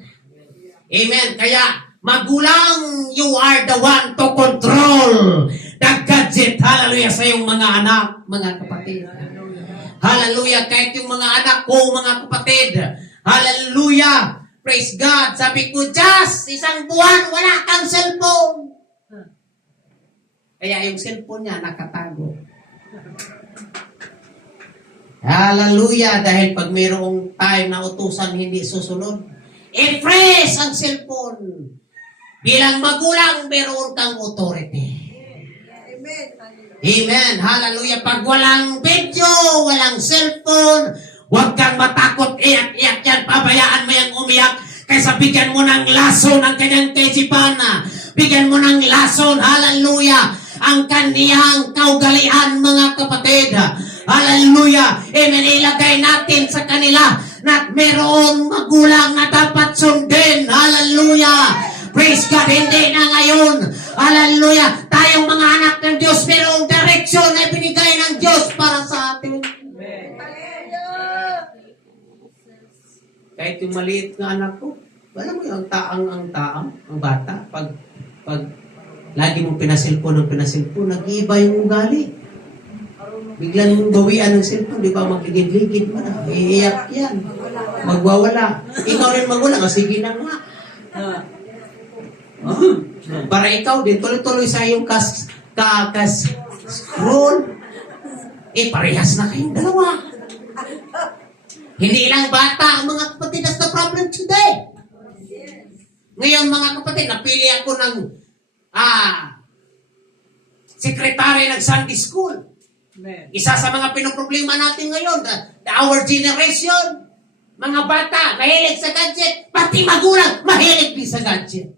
Amen, kaya magulang, you are the one to control the gadget. Hallelujah sa iyong mga anak, mga kapatid. Hallelujah, kahit yung mga anak ko, mga kapatid. Hallelujah, Praise God. Sabi ko, Just, isang buwan, wala kang cellphone. Kaya yung cellphone niya nakatago. Hallelujah. Dahil pag mayroong time na utusan hindi susunod, i-freeze ang cellphone. Bilang magulang, meron kang authority. Amen. Hallelujah. Amen. Hallelujah. Pag walang video, walang cellphone, huwag kang matakot. Iyak-iyak yan. Pabayaan mo yung umiyak. Kaysa bigyan mo ng lason ang kanyang kaisipan. Bigyan mo ng lason. Hallelujah. Ang kaniyang kaugalian, mga kapatid. Hallelujah. Amen. Ilagay natin sa kanila na merong magulang na dapat sundin. Hallelujah. Praise God. Hindi na ngayon. Hallelujah. Tayong mga anak ng Diyos, merong direksyon na binigay ng Diyos para sa atin. Amen. Hallelujah. Kahit yung maliit na anak ko, alam mo yung ang bata, pag lagi mong pinasilpon, nag-iiba yung ugali. Biglang mong bawian ng cellphone, di ba, magligid-ligid mo na, iiyak yan, magwawala. Ikaw rin magwala, sige na nga. Para ikaw din, tuloy-tuloy sa iyong scroll, parehas na kayong dalawa. Hindi lang bata ang mga kapatid, that's the problem today. Ngayon mga kapatid, napili ako ng sekretary ng Sunday School. Amen. Isa sa mga pinoproblema natin ngayon, our generation, mga bata, mahilig sa gadget, pati magulang, mahilig din sa gadget.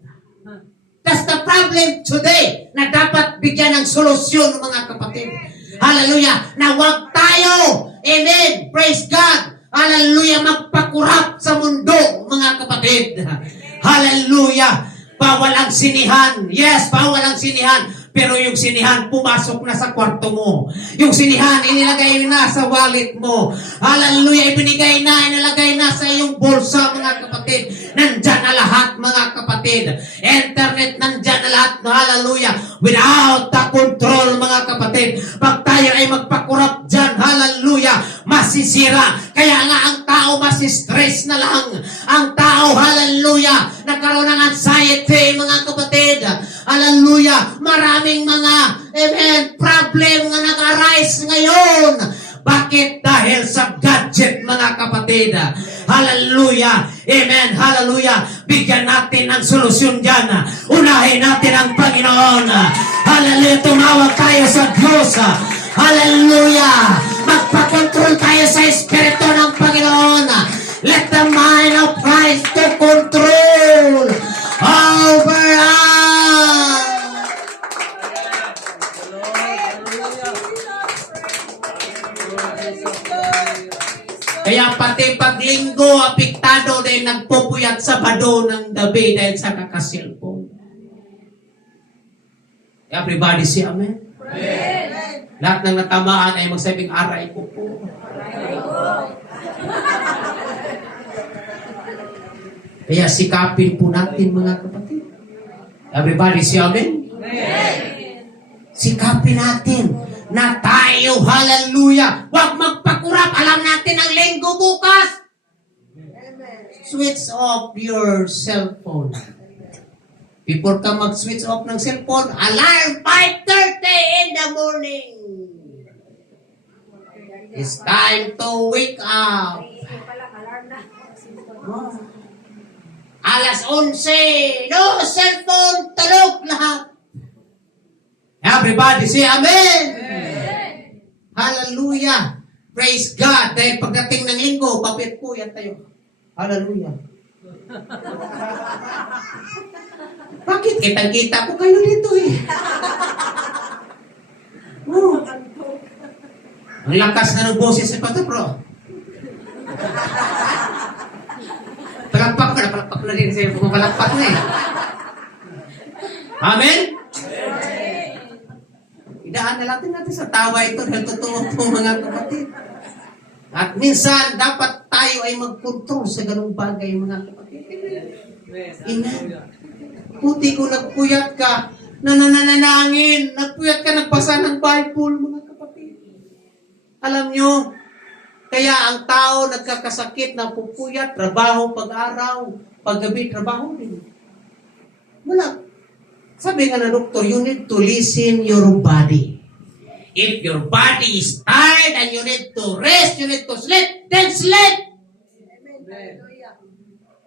That's the problem today na dapat bigyan ng solusyon ng mga kapatid. Hallelujah. Na wag tayo, amen, praise God, hallelujah, magpakurap sa mundo, mga kapatid. Hallelujah. Bawal ang sinihan. Yes, bawal ang sinihan. Pero yung sinihan, pumasok na sa kwarto mo. Yung sinihan, inilagay na sa wallet mo. Hallelujah, ibinigay na, inilagay na sa iyong bulsa, mga kapatid. Nandyan na lahat, mga kapatid. Internet, nandyan na lahat. Hallelujah. Without the control, mga kapatid. Pag tayo ay magpakurap dyan, hallelujah, masisira. Kaya nga ang tao masistress na lang. Ang tao, hallelujah, nagkaroon ng anxiety, mga kapatid. Hallelujah. Maraming mga, amen, problem nga nag-arise ngayon. Bakit? Dahil sa gadget, mga kapatid. Hallelujah. Amen. Hallelujah. Bigyan natin ng solusyon dyan. Unahin natin ang Panginoon. Hallelujah. Tumawag tayo sa Diyos. Hallelujah. Magpakontrol tayo sa Espiritu ng Panginoon. Let the mind of Christ to control over us. Kaya pati paglinggo, apektado dahil nagpupuyat sa bado ng gabi dahil sa kakasilpon. Everybody say amen? Amen. Lahat ng natamaan ay magsabing, aray ko po. Kaya sikapin po natin, mga kapatid. Everybody say amen? Amen. Sikapin natin na tayo, hallelujah, huwag magpakurap. Alam natin ang linggo bukas. Amen. Switch off your cellphone. Before ka mag-switch off ng cellphone, alarm 5:30 in the morning. It's time to wake up. Oh. Alas 11, no cellphone, tulog lahat. Everybody say amen. Hallelujah. Praise God. Dahil pagdating ng linggo, papit po yan tayo. Hallelujah. Bakit? Kitang-kita ko kayo dito eh. Oh. Ang lakas na ng boses sa Pastor Bro. Palakpak na din sa'yo. Palakpak na eh. Amen? Idaan na natin sa tawa ito dahil totoo po, mga kapatid. At minsan, dapat tayo ay mag-control sa ganung bagay, mga kapatid. Amen. Puti ko nagpuyat ka, nananangin, nagpuyat ka, nagbasa ng Bible, mga kapatid. Alam nyo, Kaya ang tao nagkakasakit, napupuyat, trabaho, pag-araw, paggabi, trabaho din. Wala. Sabi nga na doktor, you need to listen your body. If your body is tired and you need to rest, you need to sleep, then sleep. Amen. Hallelujah.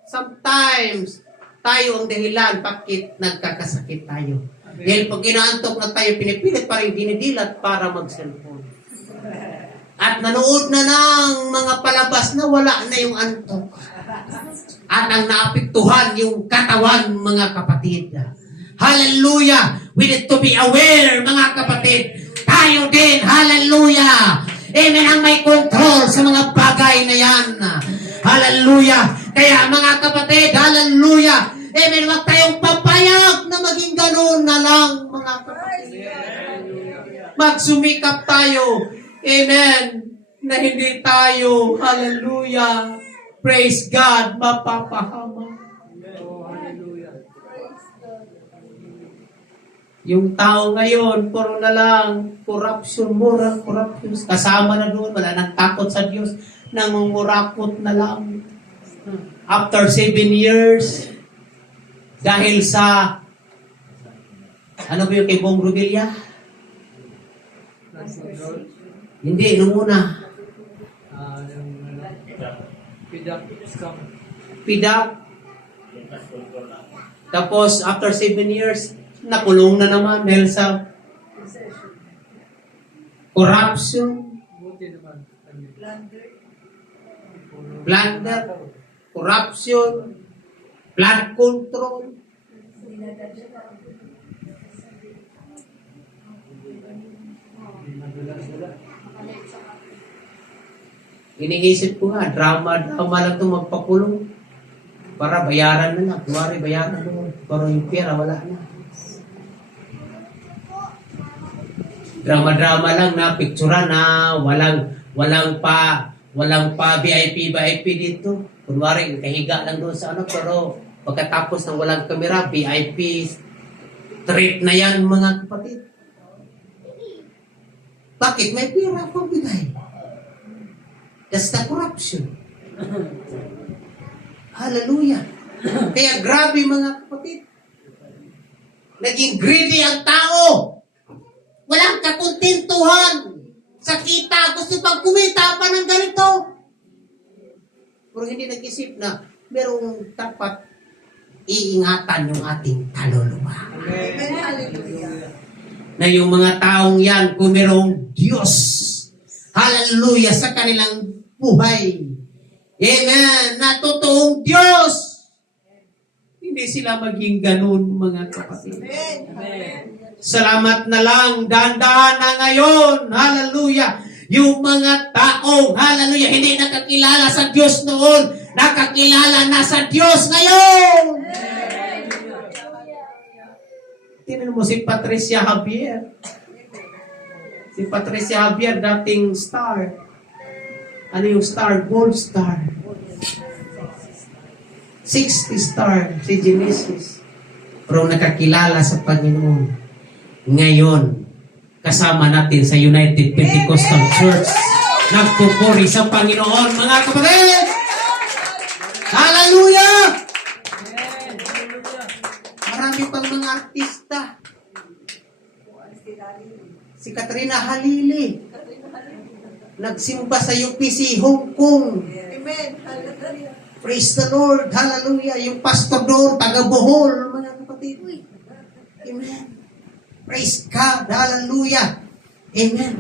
Sometimes, tayo ang dahilan bakit nagkakasakit tayo. Dahil pag inaantok na tayo, pinipilit pa rin dinidilat para mag-cellphone. At nanood na ng mga palabas na wala na yung antok. At ang naapektuhan yung katawan, mga kapatid. Hallelujah! We need to be aware, mga kapatid. Tayo din, hallelujah! Amen, ang may control sa mga bagay na yan. Hallelujah! Kaya mga kapatid, hallelujah! Amen, wag tayong papayag na maging ganun na lang, mga kapatid. Magsumikap tayo. Amen. Na hindi tayo, hallelujah, praise God, mapapahama. Oh, hallelujah. Yung tao ngayon, puro na lang, corruption, moral corruption. Kasama na doon, wala nang takot sa Diyos, nangungurakot na lang. After 7 years, dahil sa, ano ba yung kay Bong Revilla? Control. Hindi, nung una. Pidak scam. PDAP. Tapos, after 7 years, nakulong na naman dahil sa corruption, Buti naman. plunder, corruption, blood control. Iniisip ko nga, drama lang itong magpakulong. Para bayaran na lang. Kumari, bayaran na lang. Pero yung pera, wala na. Drama lang na picturean na walang pa VIP dito. Kunwari, kahiga lang doon sa ano, pero pagkatapos ng walang kamera, VIP trip na yan, mga kapatid. Bakit? May pera akong bigay. That's the corruption. Hallelujah. Kaya grabe, mga kapatid. Naging greedy ang tao. Walang kakontentuhan sa kita. Gusto pag kumita pa ng ganito. Pero hindi nag-isip na merong dapat iingatan yung ating kaluluwa. Amen. Hallelujah. Na yung mga taong yan, kung merong Diyos, hallelujah, sa kanilang buhay. Amen. Na totoong Diyos. Hindi sila maging ganun, mga kapatid. Amen. Salamat na lang, dahan-dahan na ngayon, hallelujah, yung mga taong, hallelujah, hindi nakakilala sa Diyos noon, nakakilala na sa Diyos ngayon. Tingnan mo si Patricia Javier. Si Patricia Javier, dating star. Ano yung star? Gold star. 60 star, si Genesis. Pero nakakilala sa Panginoon. Ngayon, kasama natin sa United Pentecostal Church. Nagpupuri sa Panginoon, mga kapatid! Hallelujah! Marami pang mga artista. Si Katrina Halili. Nagsimba sa UPC, Hong Kong. Amen. Hallelujah. Praise the Lord. Hallelujah. Yung pastor doon, taga Bohol, mga kapatid. Amen. Praise God. Hallelujah. Amen.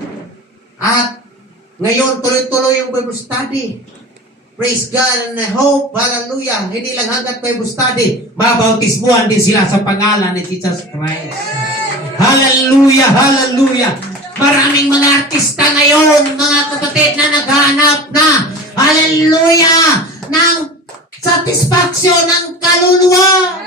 At ngayon, tuloy-tuloy yung Bible study. Praise God and I hope, hallelujah, hindi lang hanggat Bible study, mabautismuhan din sila sa pangalan ni Jesus Christ. Hallelujah, hallelujah. Maraming mga artista ngayon, mga kapatid, na naghahanap na, hallelujah, ng satisfaction ng kaluluwa.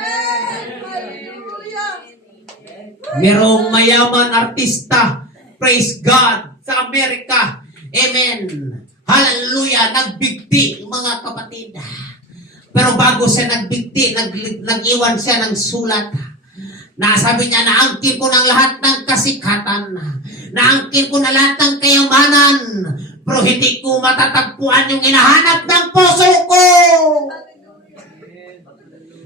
Merong mayaman artista, praise God, sa Amerika. Amen. Hallelujah. Nagbigti, mga kapatid. Pero bago siya nagbigti, nag-iwan siya ng sulat. Nasabi niya, naangkin ko ng lahat ng kasikatan. Naangkin ko na lahat ng kayamanan. pero hindi ko matatagpuan yung hinahanap ng puso ko.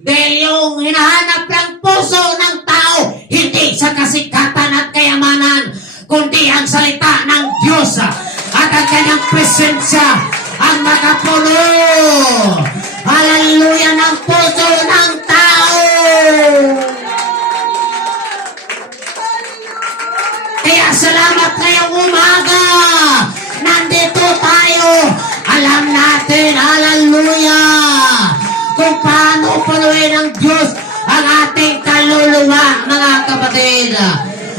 Dahil yung hinahanap ng puso ng tao, hindi sa kasikatan at kayamanan, kundi ang salita ng Diyos at ang kanyang presensya ang makapuno. Hallelujah ng puso ng tao. Kaya salamat ngayong umaga. Nandito tayo. Alam natin, hallelujah, kung paano punuin ng Diyos ang ating kaluluwa, mga kapatid.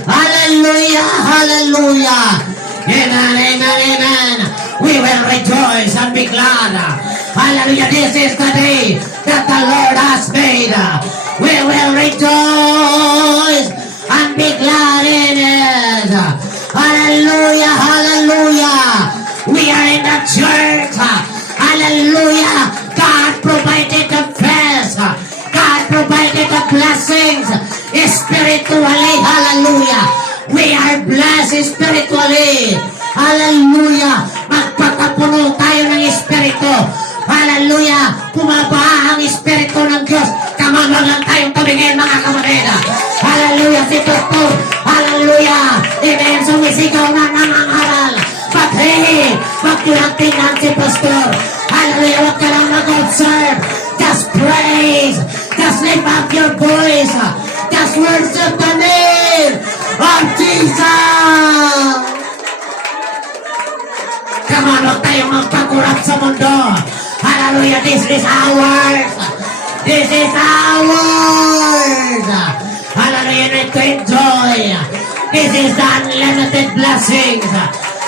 Hallelujah, hallelujah. Amen, amen, amen. We will rejoice and be glad. Hallelujah, this is the day that the Lord has made. We will rejoice and be glad in it. Hallelujah, hallelujah. We are in the church. Hallelujah. God provided the best. God provided the blessings spiritually. Hallelujah. We are blessed spiritually. Hallelujah. Magpakapuno tayo ng Espiritu. Hallelujah. Pumaba ang Espiritu ng Diyos. Kamamang lang tayong tumingin, mga kapatid. Hallelujah. Si Pastor. Hallelujah. Amen. Sumisigaw na nangangaral. But hey, wag nyo lang tingnan si Pastor. Hallelujah. Wag ka lang mag-observe. Just praise. Just lift up your voice. Just worship the name of Jesus. Come on, huwag tayong magpakurap sa mundo. Hallelujah. This is ours. This is ours. Hallelujah. Need to enjoy. This is the unlimited blessings.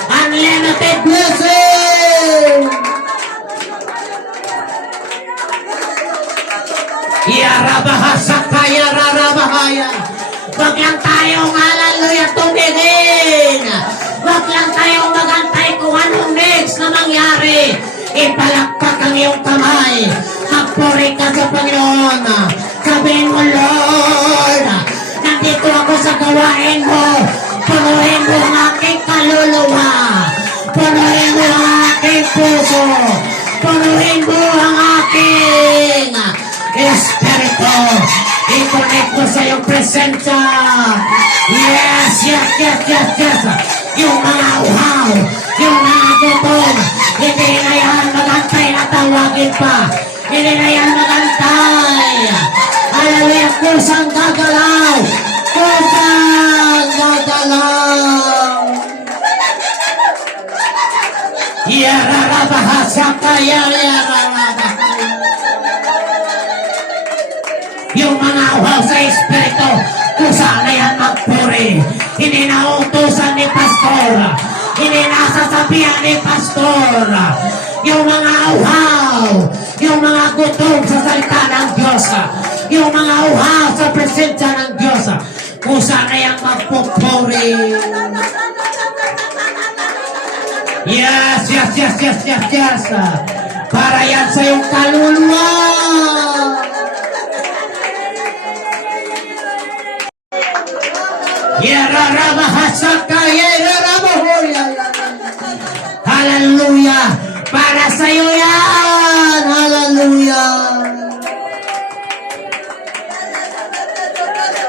Unlimited blessings. Yarabahasakaya rarabahaya. Wag lang tayong hallelujah tumingin. Wag lang tayong magantay kung anong next na mangyari. Ipalakpak ang iyong kamay. Magpuri ka sa Panginoon. Sabihin mo, Lord, nandito ako sa gawain mo. Punuhin mo ang aking kaluluwa. Punuhin mo ang aking puso. Punuhin mo ang aking Espiritu. I-connect mo sa iyong presensya. Yes, yes, yes, yes, yes. Yung mga uhaw, yung mga gutom, hindi na yan magantay na tawagin pa. Hindi na yan magantay. Hallelujah, kusang gagalaw. Kusang gagalaw. Yararabahasaka, yararabahasaka. Yung mga uhaw sa Espiritu, kusa na yan magpuri. Hindi na utusan ni Pastor. Hindi na sasabihan ni Pastor. Yung mga uhaw, yung mga gutom sa salita ng Diyos, yung mga uhaw sa presensya ng Diyos, kusa na yan magpupuri. Yes, yes, yes, yes, yes, yes. Para yan sa iyong kaluluwa. Hallelujah. Para sa iyo yan. Hallelujah.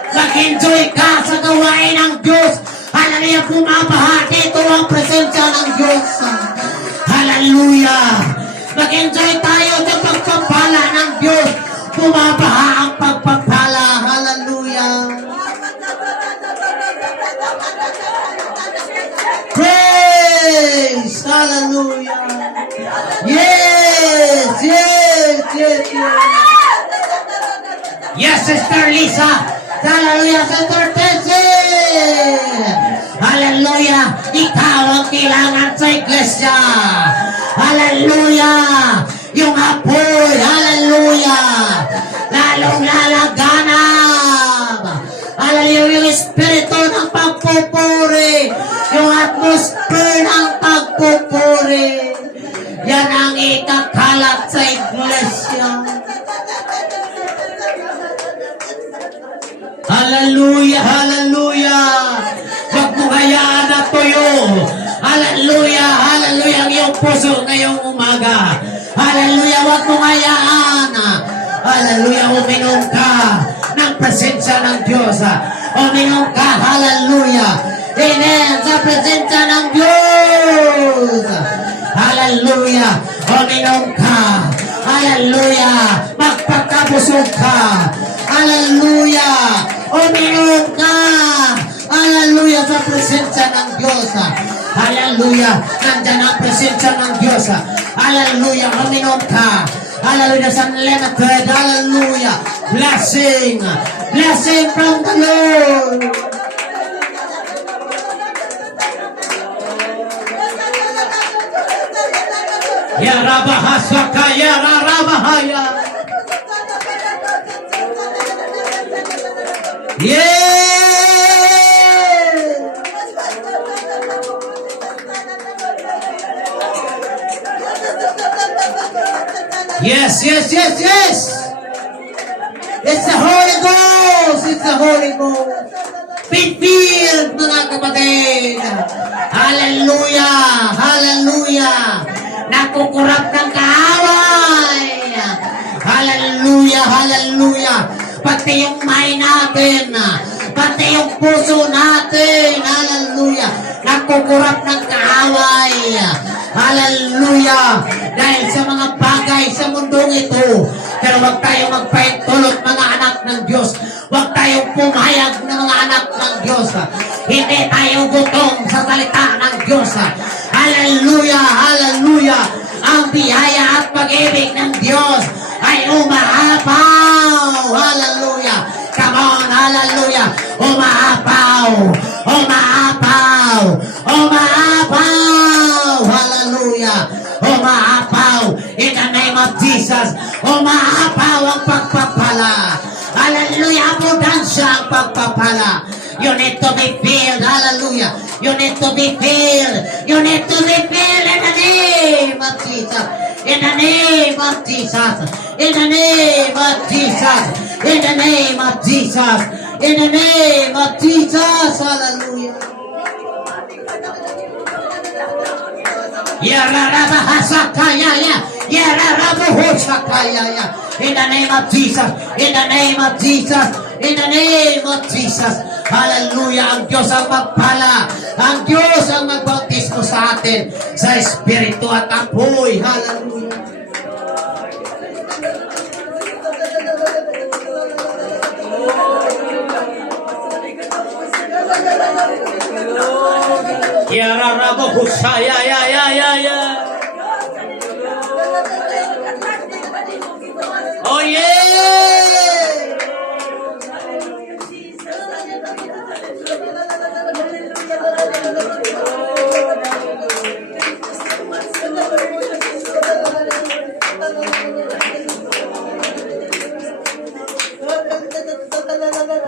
Mag-enjoy ka sa gawain ng Diyos. Hallelujah. Pumabahati ito ang presensya ng Diyos. Hallelujah. Mag-enjoy tayo sa pagpapala ng Diyos. Pumabaha ang pagpapala. Hallelujah. Praise! Hallelujah! Yes! Yes! Yes! Yes! Yes, Sister Lisa! Hallelujah, Sister Tessie! Hallelujah! Ikaw ang kailangan sa iglesia! Hallelujah! Yung apoy! Hallelujah! Lalong lalaganap! Hallelujah! Yung espiritu ng pagpupuri! Yung atmosphere ng pagpupuri. Yan ang ikakalat sa iglesia. Hallelujah, hallelujah. Huwag mo hayaan na tuyo Hallelujah, hallelujah ang iyong puso ngayong umaga. Hallelujah, huwag mong hayaan. Hallelujah, uminom ka ng presensya ng Diyos. Uminom ka, hallelujah. Amen, sa presensya ng Diyos. Hallelujah, uminom ka. Hallelujah, magpagkabusog ka. Hallelujah, uminom ka. Hallelujah, sa presensya ng Diyos. Hallelujah, nandyan ang presensya ng Diyos. Hallelujah, uminom ka. Hallelujah, sa unlimited. Hallelujah, blessing. Blessing from the Lord. Yarabahasaka, yararabahaya. Yeah! Yes, yes, yes, yes! It's the Holy Ghost! It's the Holy Ghost! Be filled, mga kapatid! Hallelujah! Hallelujah! Nakukurap ng kaaway! Hallelujah! Hallelujah! Pati yung mind natin, pati yung puso natin, hallelujah! Nakukurap ng kaaway! Hallelujah! Dahil sa mga bagay sa mundong ito, pero huwag tayong magpahintulot mga anak ng Diyos. Huwag tayong pumayag ng mga anak ng Diyos. Hindi tayo gutom sa salita ng Diyos. Hallelujah! Hallelujah! Ang biyaya at pag-ibig ng Diyos ay umaapaw! Hallelujah! Come on! Hallelujah! Umaapaw! Umaapaw! Umaapaw! Hallelujah! Umaapaw! In the name of Jesus! Umaapaw ang pagpapala! Hallelujah! Abundansya ang pagpapala! You need to be filled! Hallelujah! You need to be filled! You need to be filled in the name of Jesus! In the name of Jesus! In the name of Jesus! In the name of Jesus! In the name of Jesus! Hallelujah! In the name of Jesus, in the name of Jesus, in the name of Jesus. Hallelujah. Ang Diyos ang magpala. Ang Diyos ang magbautismo sa atin sa Espiritu at apoy. Hallelujah. Yararabo husaya ya. Oh yeah!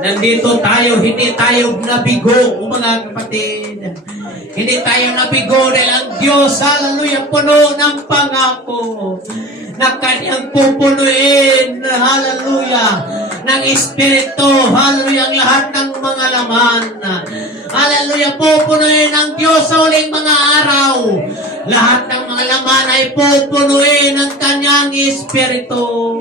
Nandito tayo, hindi tayo nabigo, mga kapatid. Hindi tayo nabigo dahil ang Diyos, hallelujah, puno ng pangako na kanyang pupunuin, hallelujah, ng Espiritu, hallelujah, ang lahat ng mga laman. Hallelujah, pupunuin ng Diyos sa uling mga araw. Lahat ng mga laman ay pupunuin ng kanyang Espiritu.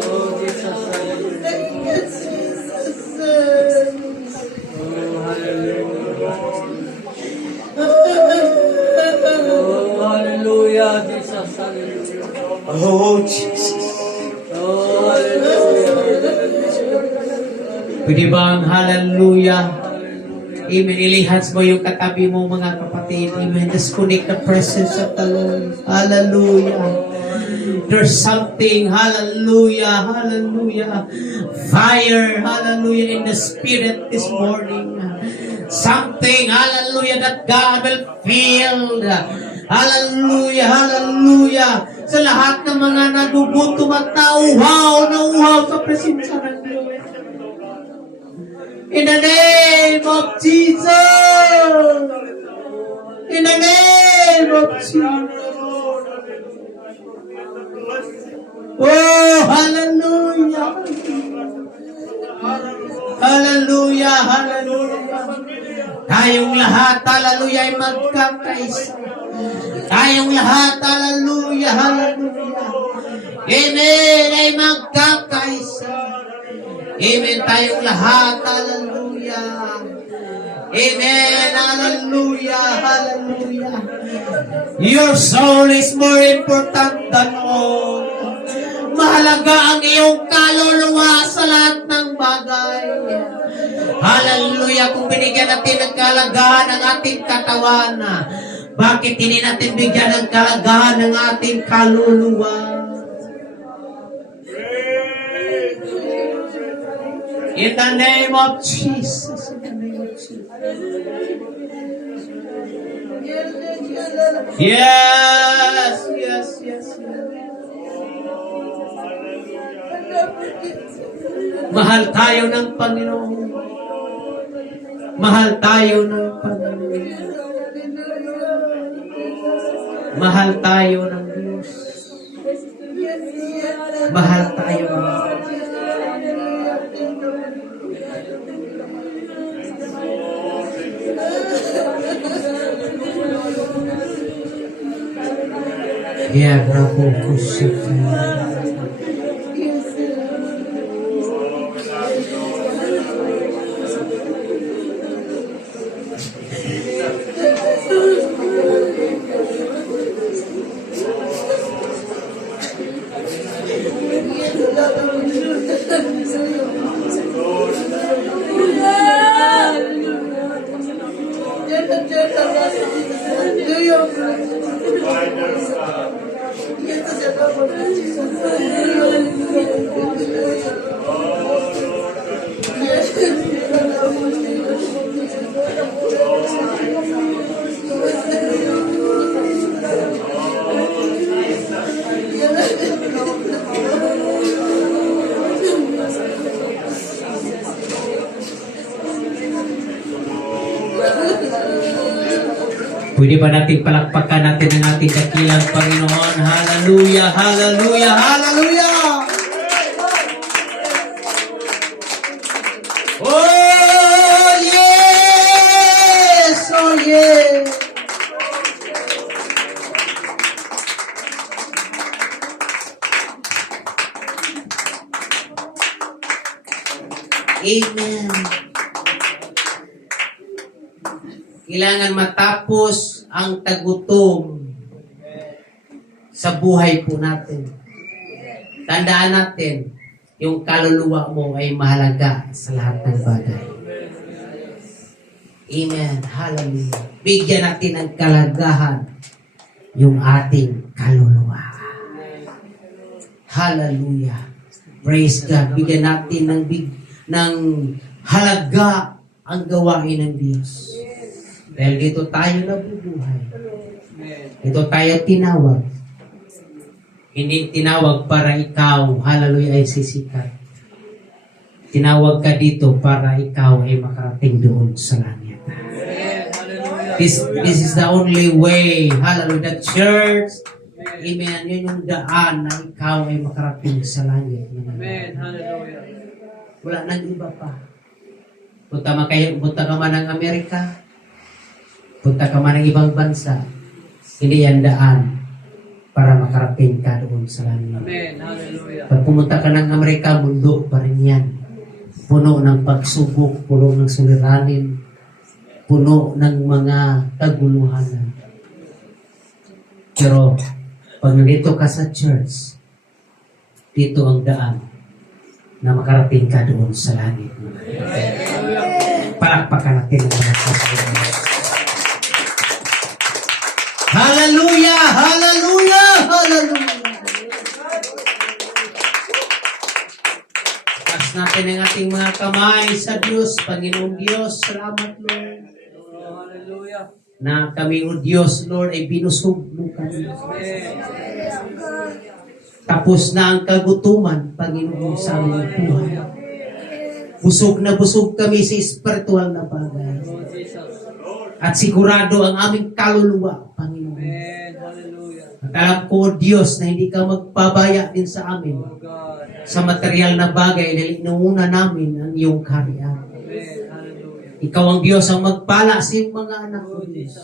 Oh, Jesus, hallelujah, Jesus, hallelujah. Oh, Jesus. Oh, hallelujah. Pwede bang hallelujah? Amen. Ilihats mo yung katabi mo, mga kapatid. Amen. Just connect the presence of the Lord. Hallelujah. There's something, hallelujah, hallelujah. Fire, hallelujah, in the Spirit this morning. Something, hallelujah, that God will feel. Hallelujah, hallelujah. Sa lahat ng mga nagugutom at nauhaw sa presensya ng Diyos. In the name of Jesus. In the name of Jesus. Oh, hallelujah. Hallelujah, hallelujah. Tayong lahat, hallelujah, ay magkakaisa. Tayong lahat, hallelujah, hallelujah. Amen, ay magkakaisa. Amen, tayong lahat, hallelujah. Amen, hallelujah, hallelujah. Your soul is more important than all. Mahalaga ang iyong kaluluwa sa lahat ng bagay. Hallelujah, kung binigyan natin ng kalagahan ng ating katawan, bakit hindi natin bigyan ng kalagahan ng ating kaluluwa? In the name of Jesus. In the name of Jesus. Yes, yes, yes, yes. Mahal tayo ng Panginoon. Mahal tayo ng Panginoon. Mahal tayo ng Diyos. Mahal tayo ng Diyos. Yeah, bravo, kusika. Pwede ba natin palakpakan natin ang ating dakilang Panginoon? Hallelujah, hallelujah, hallelujah! Oh, yes! Oh, yes! Amen. Kailangan matapos ang tagutom sa buhay po natin. Tandaan natin, yung kaluluwa mo ay mahalaga sa lahat ng bagay. Amen. Hallelujah. Bigyan natin ng kalagahan yung ating kaluluwa. Hallelujah. Praise God. Bigyan natin ng halaga ang gawain ng Diyos. Dahil dito tayo nabubuhay. Dito tayo tinawag. Hindi tinawag para ikaw, hallelujah, ay sisikat. Tinawag ka dito para ikaw ay makarating doon sa langit. This is the only way, hallelujah, the church, amen, yun yung daan na ikaw ay makarating sa langit. Amen. Hallelujah. Wala nang iba pa. Punta ka man ng Amerika, punta ka man ng ibang bansa, hindi yan daan para makarating ka doon sa langit. Amen. Hallelujah. Pag pumunta ka ng Amerika, mundo pa rin yan. Puno ng pagsubok, puno ng suliranin, puno ng mga kaguluhan. Pero pag nandito ka sa church, dito ang daan na makarating ka doon sa langit. Palakpakan natin ang mga kasalukuyan. Hallelujah! Hallelujah! Hallelujah! Taas natin ang ating mga kamay sa Diyos. Panginoong Diyos, salamat Lord. Hallelujah. Na kami o Diyos, Lord, ay binusog mo kami. Tapos na ang kagutuman, Panginoon, sa aming buhay. Busog na busog kami sa espiritual na bagay. Lord Jesus. At sigurado ang aming kaluluwa, Panginoon. Amen. Hallelujah. At alam ko, Diyos, na hindi ka magpabaya din sa amin Oh God. sa material na bagay dahil inuuna namin ang iyong kaharian. Amen. Hallelujah. Ikaw ang Diyos ang magpala sa iyong mga anak ko, Diyos,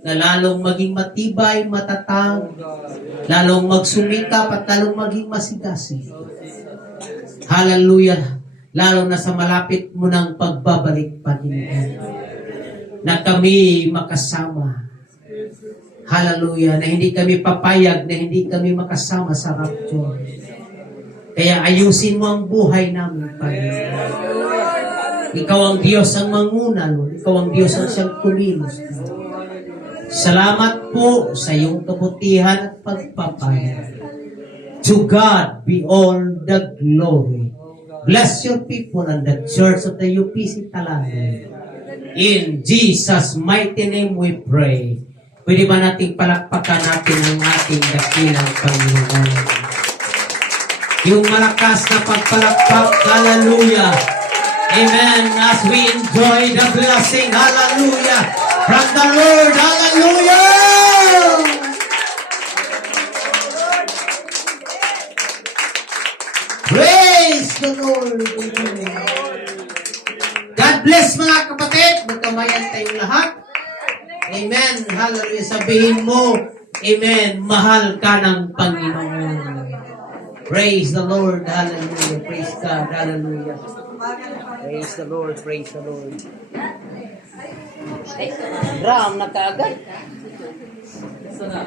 na lalong maging matibay, matatag, Oh God. lalong magsumikap at lalong maging masigasig. Oh Jesus. Hallelujah. Lalo na sa malapit mo ng pagbabalik, Panginoon. Na kami makasama. Hallelujah. Na hindi kami papayag, na hindi kami makasama sa rapture. Kaya ayusin mo ang buhay namin, Panginoon. Ikaw ang Diyos ang manguna, Lord. Ikaw ang Diyos ang siyang kumilos. Salamat po sa iyong kabutihan at pagpapayag. To God be all the glory. Bless your people and the church of the UPC Talalay. In Jesus' mighty name we pray. Pwede ba nating palakpakan natin ang ating dakilang Panginoon? Yung malakas na pagpalakpak, hallelujah. Amen. As we enjoy the blessing, hallelujah, from the Lord, hallelujah. Praise the Lord. God bless mga kapatid. Magkamayan tayong lahat. Amen. Hallelujah. Sabihin mo, amen, mahal ka ng Panginoon. Praise the Lord. Hallelujah. Praise God. Hallelujah. Praise the Lord. Praise the Lord. Drum na kaagad. Sana.